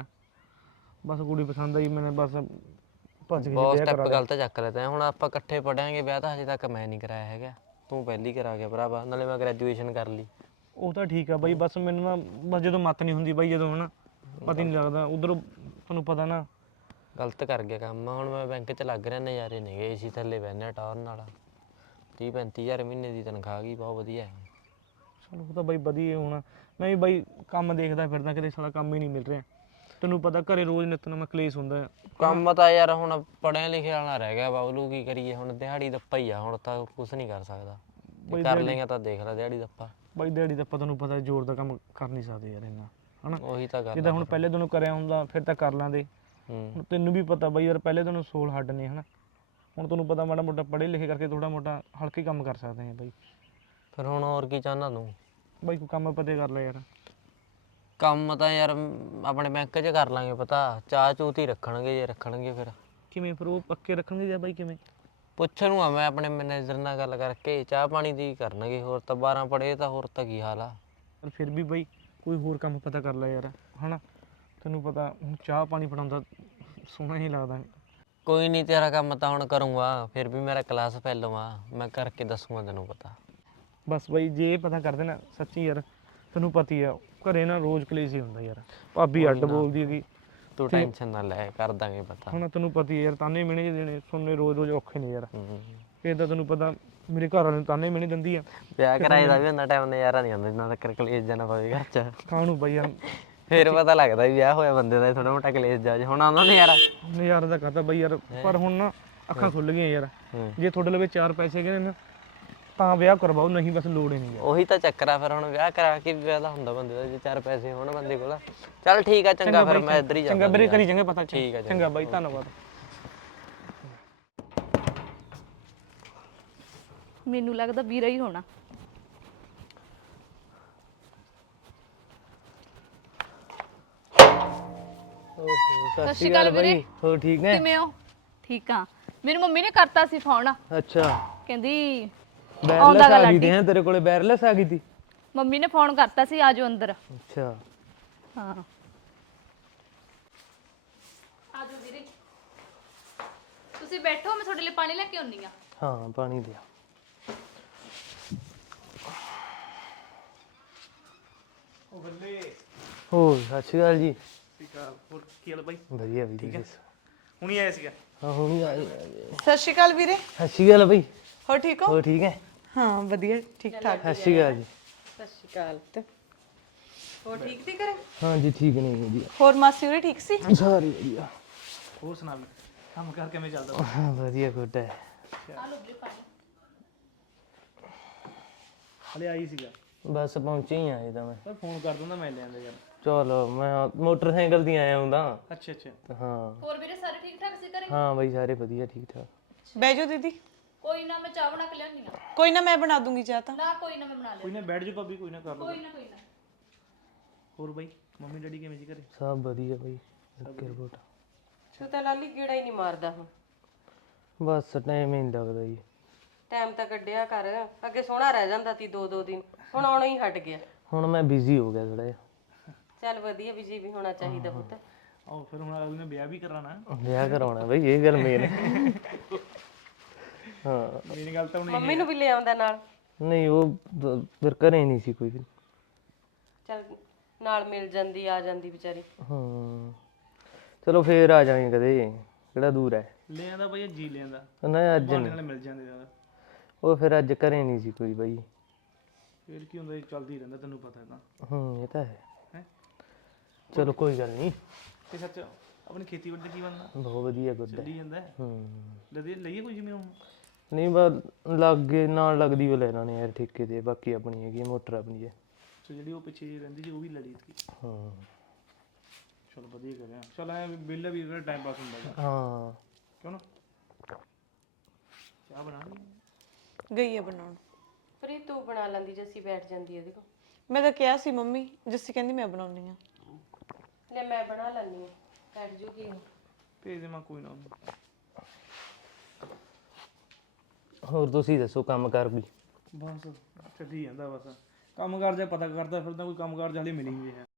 D: ਬਸ ਕੁੜੀ ਪਸੰਦ ਆਈ, ਮੈਨੇ ਬਸ ਭੱਜ ਕੇ
E: ਬਹੁਤ
D: ਵਿਆਹ
E: ਸਟੈਪ
D: ਕਰਾ ਲਿਆ।
E: ਗਲਤ ਚੱਕ ਲਿਆ ਤੈਂ। ਹੁਣ ਆਪਾਂ ਇਕੱਠੇ ਪੜਾਂਗੇ, ਵਿਆਹ ਤਾਂ ਹਜੇ ਤੱਕ ਮੈਂ ਨਹੀਂ ਕਰਾਇਆ ਹੈਗਾ, ਤੂੰ ਪਹਿਲੀ ਕਰਾ ਗਿਆ ਭਰਾਵਾ, ਨਾਲੇ ਮੈਂ ਗ੍ਰੈਜੂਏਸ਼ਨ ਕਰ ਲਈ।
D: ਉਹ ਤਾਂ ਠੀਕ ਆ ਬਈ, ਬਸ ਮੈਨੂੰ ਨਾ ਬਸ ਜਦੋਂ ਮੱਤ ਨਹੀਂ ਹੁੰਦੀ ਬਈ, ਜਦੋਂ ਹਨਾ ਪਤਾ ਹੀ ਨਹੀਂ ਲੱਗਦਾ ਉਧਰੋਂ, ਤੁਹਾਨੂੰ ਪਤਾ ਨਾ।
E: ਗਲਤ ਕਰ ਗਿਆ ਕੰਮ। ਹੁਣ ਮੈਂ ਬੈਂਕ 'ਚ ਲੱਗ ਰਿਹਾ, ਨਜ਼ਾਰੇ ਨੇਗੇ, ਏਸੀ ਥੱਲੇ ਬਹਿੰਦਾ ਟੌਰ ਨਾਲ, 30-35 ਹਜ਼ਾਰ ਮਹੀਨੇ ਦੀ ਤਨਖਾਹ ਗਈ, ਬਹੁਤ ਵਧੀਆ ਹੈ।
D: ਚਲੋ ਉਹ ਤਾਂ ਬਈ ਵਧੀਆ ਹੋਣਾ। ਮੈਂ ਵੀ ਬਈ ਕੰਮ ਦੇਖਦਾ ਫਿਰਦਾ, ਕਿਤੇ ਸਾਲਾ ਕੰਮ ਹੀ ਨਹੀਂ ਮਿਲ ਰਿਹਾ। ਤੈਨੂੰ ਪਤਾ ਘਰੇ ਰੋਜ਼ ਨਿੱਤ ਨਵਾਂ ਕਲੇਸ਼ ਹੁੰਦਾ ਹੈ।
E: ਕੰਮ ਤਾਂ ਯਾਰ ਹੁਣ ਪੜ੍ਹਿਆ ਲਿਖਿਆ ਵਾਲਾ ਰਹਿ ਗਿਆ ਬਾਬਲੂ, ਕੀ ਕਰੀਏ ਹੁਣ, ਦਿਹਾੜੀ ਦੱਪਾ ਹੀ ਆ, ਹੁਣ ਤਾਂ ਕੁਝ ਨਹੀਂ ਕਰ ਸਕਦਾ। ਜੇ ਕਰ ਲੇਗਾ ਤਾਂ ਦੇਖ ਲੈ ਦਿਹਾੜੀ ਦੱਪਾ।
D: ਬਈ ਦਿਹਾੜੀ ਦਾ ਆਪਾਂ ਤੁਹਾਨੂੰ ਪਤਾ ਜ਼ੋਰ ਦਾ ਕੰਮ ਕਰ ਨਹੀਂ ਸਕਦੇ ਯਾਰ ਇੰਨਾ, ਹਨਾ।
E: ਉਹੀ ਤਾਂ ਗੱਲ
D: ਜਿੱਦਾਂ ਹੁਣ ਪਹਿਲੇ ਦਿਨੋਂ ਕਰਿਆ ਹੁੰਦਾ ਫਿਰ ਤਾਂ ਕਰ ਲਾਂਦੇ।
E: ਹੂੰ।
D: ਹੁਣ ਤੈਨੂੰ ਵੀ ਪਤਾ ਬਈ ਯਾਰ, ਪਹਿਲੇ ਦਿਨੋਂ ਸੋਲ ਹੱਡ ਨੇ, ਹਨਾ। ਹੁਣ ਤੁਹਾਨੂੰ ਪਤਾ ਮਾੜਾ ਮੋਟਾ ਪੜ੍ਹੇ ਲਿਖੇ ਕਰਕੇ ਥੋੜਾ ਮੋਟਾ ਹਲਕੇ ਕੰਮ ਕਰ ਸਕਦੇ ਆ ਬਈ।
E: ਫਿਰ ਹੁਣ ਹੋਰ ਕੀ ਚਾਹੁੰਦਾ ਤੂੰ?
D: ਬਈ ਕੋਈ ਕੰਮ ਪਤੇ ਕਰ ਲੈ ਯਾਰ।
E: ਕੰਮ ਤਾਂ ਯਾਰ ਆਪਣੇ ਬੈਂਕ 'ਚ ਕਰ ਲਾਂਗੇ, ਪਤਾ ਚਾਹ ਚੂਤ ਹੀ ਰੱਖਣਗੇ ਜੇ ਰੱਖਣਗੇ ਫਿਰ।
D: ਕਿਵੇਂ ਫਿਰ ਉਹ ਪੱਕੇ ਰੱਖਣਗੇ ਜਾਂ ਬਈ ਕਿਵੇਂ?
E: ਪੁੱਛ ਲੂੰਗਾ ਮੈਂ ਆਪਣੇ ਮੈਨੇਜਰ ਨਾਲ ਗੱਲ ਕਰਕੇ, ਚਾਹ ਪਾਣੀ ਦੀ ਕਰਨਗੇ, ਹੋਰ ਤਾਂ 12 ਪੜ੍ਹੇ ਤਾਂ ਹੋਰ ਤਾਂ ਕੀ ਹਾਲ ਆ।
D: ਪਰ ਫਿਰ ਵੀ ਬਈ ਕੋਈ ਹੋਰ ਕੰਮ ਪਤਾ ਕਰ ਲੈ ਯਾਰ, ਹਨਾ। ਤੈਨੂੰ ਪਤਾ ਹੁਣ ਚਾਹ ਪਾਣੀ ਫੜਾਉਂਦਾ ਸੋਹਣਾ ਹੀ ਲੱਗਦਾ।
E: ਕੋਈ ਨਹੀਂ, ਤੇਰਾ ਕੰਮ ਤਾਂ ਹੁਣ ਕਰੂੰਗਾ, ਫਿਰ ਵੀ ਮੇਰਾ ਕਲਾਸ ਫੈਲੋ ਆ, ਮੈਂ ਕਰਕੇ ਦੱਸੂਗਾ ਤੈਨੂੰ ਪਤਾ।
D: ਬਸ ਬਈ ਜੇ ਇਹ ਪਤਾ ਕਰ ਦੇਣਾ ਸੱਚੀ ਯਾਰ, ਤੈਨੂੰ ਪਤਾ ਹੀ ਆ ਘਰੇ ਨਾ ਰੋਜ਼ ਕਲੇਸ਼ ਹੀ ਹੁੰਦਾ ਯਾਰ। ਭਾਬੀ ਅੱਡ ਬੋਲਦੀ ਹੈਗੀ।
E: ਤੂੰ ਟੈਨਸ਼ਨ ਨਾ ਲੈ, ਕਰ ਦਾਂਗੇ ਪਤਾ।
D: ਹੁਣ ਤੈਨੂੰ ਪਤਾ ਹੀ ਆ ਯਾਰ, ਤਾਨੇ ਮਿਹਣੇ ਦੇਣੇ ਸੁਣਨੇ ਰੋਜ਼ ਰੋਜ਼ ਔਖੇ ਨੇ ਯਾਰ।
E: ਹੂੰ।
D: ਇਹ ਤਾਂ ਤੈਨੂੰ ਪਤਾ ਮੇਰੇ ਘਰ ਵਾਲੇ ਨੂੰ ਤਾਨੇ ਮਿਹਣੇ ਦਿੰਦੀ ਆ।
E: ਵਿਆਹ ਕਰਾਏ ਦਾ ਵੀ ਹੁੰਦਾ ਟਾਈਮ ਨਜ਼ਾਰਾ ਨਹੀਂ ਆਉਂਦਾ ਜਿੰਨਾ ਤੱਕ ਕਲੇਸ਼ ਜਾਣਾ ਪਵੇ ਘਰ 'ਚ।
D: ਕਾਹਨੂੰ ਬਈ ਯਾਰ,
E: ਫਿਰ ਪਤਾ ਲੱਗਦਾ ਵੀ ਵਿਆਹ ਹੋਇਆ ਬੰਦੇ ਦਾ ਥੋੜਾ ਮੋਟਾ ਕਲੇਸ਼ ਜਾ ਜੇ, ਹੁਣ ਆਉਂਦਾ ਨਜ਼ਾਰਾ।
D: ਨਜ਼ਾਰਾ ਤਾਂ ਕਰਦਾ ਬਈ ਯਾਰ, ਪਰ ਹੁਣ ਨਾ ਅੱਖਾਂ ਖੁੱਲ ਗਈਆਂ ਯਾਰ। ਜੇ ਤੁਹਾਡੇ ਲਵੇ 4 ਪੈਸੇ ਹੈਗੇ ਨੇ ਨਾ ਤਾਂ ਵਿਆਹ ਕਰਵਾਓ, ਨਹੀਂ ਬਸ ਲੋੜ ਹੀ ਨਹੀਂ ਯਾਰ।
E: ਉਹੀ ਤਾਂ ਚੱਕਰ ਆ, ਫਿਰ ਹੁਣ ਵਿਆਹ ਕਰਾ ਕੇ ਵੀ ਵਿਆਹ ਦਾ ਹੁੰਦਾ ਬੰਦੇ ਦਾ, ਜੇ 4 ਪੈਸੇ ਹੋਣ ਬੰਦੇ ਕੋਲ। ਚੱਲ ਠੀਕ ਆ, ਚੰਗਾ ਫਿਰ ਮੈਂ ਇੱਧਰ ਹੀ ਜਾਂਦਾ।
D: ਚੰਗਾ ਵੀਰੇ, ਕਰੀ ਚੰਗਾ ਪਤਾ।
E: ਠੀਕ ਆ,
D: ਚੰਗਾ ਬਾਈ, ਧੰਨਵਾਦ।
A: ਮੈਨੂੰ ਲੱਗਦਾ ਵੀਰਾ ਹੀ ਹੋਣਾ।
D: ਸਤਿ
A: ਸ਼੍ਰੀ ਅਕਾਲ ਵੀਰੇ।
D: ਹੋਰ ਠੀਕ ਨੇ?
A: ਕਿਵੇਂ ਹੋ? ਠੀਕ ਆ। ਮੇਰੀ ਮੰਮੀ ਨੇ ਕਰਤਾ ਸੀ ਫੋਨ,
D: ਅੱਛਾ,
A: ਕਹਿੰਦੀ
D: ਬੈਰਲੈਸ ਆ ਗਈ ਤੀ ਤੇਰੇ ਕੋਲੇ, ਬੈਰਲੈਸ ਆ ਗਈ ਤੀ?
A: ਮੰਮੀ ਨੇ ਫੋਨ ਕਰਤਾ ਸੀ ਆਜੋ ਅੰਦਰ।
D: ਅੱਛਾ,
A: ਹਾਂ ਆਜੋ ਵੀਰੇ, ਤੁਸੀਂ ਬੈਠੋ, ਮੈਂ ਤੁਹਾਡੇ ਲਈ ਪਾਣੀ ਲੈ ਕੇ ਆਉਣੀ ਆ।
D: ਹਾਂ ਪਾਣੀ ਲਿਆ। ਉਹ ਬੱਲੇ, ਹੋਰ ਸਤਿ ਸ਼੍ਰੀ ਅਕਾਲ ਜੀ। ਹੋਰ ਕੀ ਹਾਲ ਬਾਈ? ਵਧੀਆ ਵਧੀਆ। ਹੁਣੀ ਆਇਆ ਸੀਗਾ? ਹਾਂ ਹੁਣੀ ਆਇਆ।
B: ਸਤਿ ਸ਼੍ਰੀ ਅਕਾਲ ਵੀਰੇ।
D: ਸਤਿ ਸ਼੍ਰੀ ਅਕਾਲ ਬਾਈ।
B: ਹੋਰ ਠੀਕ ਹੋ?
D: ਹੋਰ ਠੀਕ ਹੈ?
B: ਹਾਂ ਵਧੀਆ, ਠੀਕ ਠਾਕ।
D: ਸਤਿ ਸ਼੍ਰੀ ਅਕਾਲ ਜੀ।
B: ਸਤਿ ਸ਼੍ਰੀ ਅਕਾਲ। ਹੋਰ ਠੀਕ ਸੀ ਘਰੇ?
D: ਹਾਂ ਜੀ ਠੀਕ ਨੇ ਵਧੀਆ,
B: ਹੋਰ ਮਾਸੀ ਹੋਰੀ ਠੀਕ ਸੀ?
D: ਸਾਰੇ ਵਧੀਆ। ਹੋਰ ਸੁਣਾ ਕੰਮ ਕਰ ਕਿਵੇਂ ਚੱਲਦਾ? ਹਾਂ ਵਧੀਆ, ਗੁੱਡ ਹੈ।
A: ਆ ਲੋ ਵੀਰੇ ਪਾਣੀ।
D: ਹਲੇ ਆਈ ਸੀਗਾ,
E: ਬਸ ਪਹੁੰਚੇ ਹੀ ਆਏ ਤਾਂ ਮੈਂ।
D: ਪਰ ਫੋਨ ਕਰ ਦਿੰਦਾ ਮੈਂ ਲੈ ਆਂਦਾ ਯਾਰ।
E: ਚਲੋ ਮੈਂ ਮੋਟਰਸਾਈਕਲ ਦੀ ਆਇਆ ਹੁੰਦਾ।
D: ਅੱਛਾ ਅੱਛਾ।
E: ਹਾਂ
A: ਹੋਰ ਵੀਰੇ ਸਾਰੇ ਠੀਕ ਠਾਕ ਸੀ ਘਰੇ?
E: ਹਾਂ ਬਾਈ, ਸਾਰੇ ਵਧੀਆ ਠੀਕ ਠਾਕ।
B: ਬਹਿ ਜਾਓ ਦੀਦੀ।
A: ਕੋਈ ਨਾ, ਮੈਂ ਚਾਹ ਬਣਾ ਕੇ ਲਿਆਉਣੀ ਆ।
B: ਕੋਈ ਨਾ, ਮੈਂ ਬਣਾ ਦੂੰਗੀ ਚਾਹ ਤਾਂ।
A: ਨਾ ਕੋਈ ਨਾ, ਮੈਂ ਬਣਾ ਲਿਆ।
D: ਕੋਈ ਨਾ ਬੈਠ ਜਾ ਭਾਬੀ, ਕੋਈ ਨਾ ਕਰ ਲਓ।
A: ਕੋਈ ਨਾ ਕੋਈ ਨਾ।
D: ਹੋਰ ਬਾਈ ਮੰਮੀ ਡੈਡੀ ਕਿਵੇਂ ਸੀ ਘਰੇ?
E: ਸਭ ਵਧੀਆ ਬਾਈ, ਓਕੇ ਰਿਪੋਰਟ।
C: ਤੂੰ ਤਾਂ ਲਾਲੀ ਗੇੜਾ ਹੀ ਨਹੀਂ ਮਾਰਦਾ ਹੁਣ।
E: ਬਸ ਟਾਈਮ ਹੀ ਨਹੀਂ ਲੱਗਦਾ ਜੀ।
C: ਟਾਈਮ ਤਾਂ ਕੱਢਿਆ ਕਰ, ਅੱਗੇ ਸੋਹਣਾ ਰਹਿ ਜਾਂਦਾ ਤੀ 2-2 ਦਿਨ, ਹੁਣ ਆਉਣਾ ਹੀ ਹਟ ਗਿਆ।
E: ਹੁਣ ਮੈਂ ਬਿਜ਼ੀ ਹੋ ਗਿਆ ਥੋੜਾ ਜਿਹਾ।
C: ਚੱਲ ਵਧੀਆ, ਵੀ ਜੀ ਵੀ ਹੋਣਾ ਚਾਹੀਦਾ ਪੁੱਤ।
D: ਆਓ ਫਿਰ ਹੁਣ ਅਗਲੇ ਨੇ ਵਿਆਹ ਵੀ ਕਰਾਣਾ।
E: ਵਿਆਹ ਕਰਾਉਣਾ ਬਈ, ਇਹ ਗੱਲ ਮੇਨ। ਹਾਂ
D: ਮੇਰੀ ਗੱਲ ਤਾਂ ਹੁਣ
C: ਮੰਮੀ ਨੂੰ ਵੀ ਲੈ ਆਉਂਦਾ ਨਾਲ।
E: ਨਹੀਂ ਉਹ ਫਿਰ ਘਰੇ ਨਹੀਂ ਸੀ ਕੋਈ ਵੀ।
C: ਚੱਲ ਨਾਲ ਮਿਲ ਜਾਂਦੀ, ਆ ਜਾਂਦੀ ਵਿਚਾਰੀ।
E: ਹਾਂ ਚਲੋ ਫੇਰ ਆ ਜਾਵਾਂਗੇ ਕਦੇ, ਕਿਹੜਾ ਦੂਰ ਹੈ।
D: ਲੈ ਆਂਦਾ ਬਾਈ, ਜੀ ਲੈ ਆਂਦਾ,
E: ਨਾ ਅੱਜ
D: ਬਾਣੇ
E: ਨਹੀਂ,
D: ਨਾਲ ਮਿਲ ਜਾਂਦੇ ਯਾਰ।
E: ਉਹ ਫਿਰ ਅੱਜ ਘਰੇ ਨਹੀਂ ਸੀ ਕੋਈ ਬਾਈ।
D: ਫਿਰ ਕੀ ਹੁੰਦਾ, ਚੱਲਦੀ ਰਹਿੰਦਾ, ਤੈਨੂੰ ਪਤਾ ਹੈ ਤਾਂ।
E: ਇਹ ਤਾਂ ਹੈ।
D: ਹੈ
E: ਚਲੋ ਕੋਈ ਗੱਲ ਨਹੀਂ।
D: ਤੇ ਸੱਚ ਆਪਣੀ ਖੇਤੀਬਾੜੀ ਦਾ ਕੀ ਬਣਦਾ?
E: ਬਹੁਤ ਵਧੀਆ ਗੁੱਡ ਹੈ।
D: ਚੱਲੀ ਜਾਂਦਾ ਹੈ। ਲਈਏ ਕੋਈ ਜਿਵੇਂ ਹੁਣ?
E: ਨਹੀਂ ਬਸ ਲਾਗੇ ਨਾਲ ਲੱਗਦੀ ਉਹ ਲੈ ਲੈਣੇ ਯਾਰ ਠੇਕੇ ਤੇ, ਬਾਕੀ ਆਪਣੀ ਹੈਗੀ ਮੋਟਰ ਆਪਣੀ ਹੈ।
D: ਤੇ ਜਿਹੜੀ ਉਹ ਪਿੱਛੇ ਜਿਹੀ ਰਹਿੰਦੀ ਸੀ ਉਹ ਵੀ ਲੜੀ ਸੀ।
E: ਹਾਂ
D: ਚਲੋ ਵਧੀਆ ਕਰਿਆ। ਚਲ ਐ ਬਿੱਲ ਵੀ ਟਾਈਮ ਪਾਸ ਹੁੰਦਾ ਹੈ।
E: ਹਾਂ
D: ਕਿਉਂ ਨਾ? ਚਾਹ ਬਣਾ ਲਈ?
B: ਗਈ ਹੈ ਬਣਾਉਣ।
C: ਫਰੀ ਤੂੰ ਬਣਾ ਲੈਂਦੀ ਜੇ ਅਸੀਂ ਬੈਠ ਜਾਂਦੀ ਇਹਦੇ ਕੋਲ।
B: ਮੈਂ ਤਾਂ ਕਿਹਾ ਸੀ ਮੰਮੀ, ਜੱਸੀ ਕਹਿੰਦੀ ਮੈਂ ਬਣਾਉਣੀ ਆ।
C: ਲੈ ਮੈਂ ਬਣਾ ਲੈਣੀ ਆ, ਕੱਢ ਜੂਗੀ ਉਹ।
D: ਭੇਜ ਦੇ ਮੈਂ ਕੋਈ ਨਾ ਉਹਨੂੰ।
E: ਹੋਰ ਤੁਸੀਂ ਦੱਸੋ ਕੰਮ ਕਰ ਵੀ
D: ਬਸ ਚੱਲੀ ਜਾਂਦਾ ਬਸ ਕੰਮ ਕਾਰ ਜਾ ਪਤਾ ਕਰਦਾ ਫਿਰਦਾ, ਕੋਈ ਕੰਮ ਕਾਰ ਜਾ ਹਲੇ ਮਿਲ ਹੀ ਨਹੀਂ ਰਿਹਾ।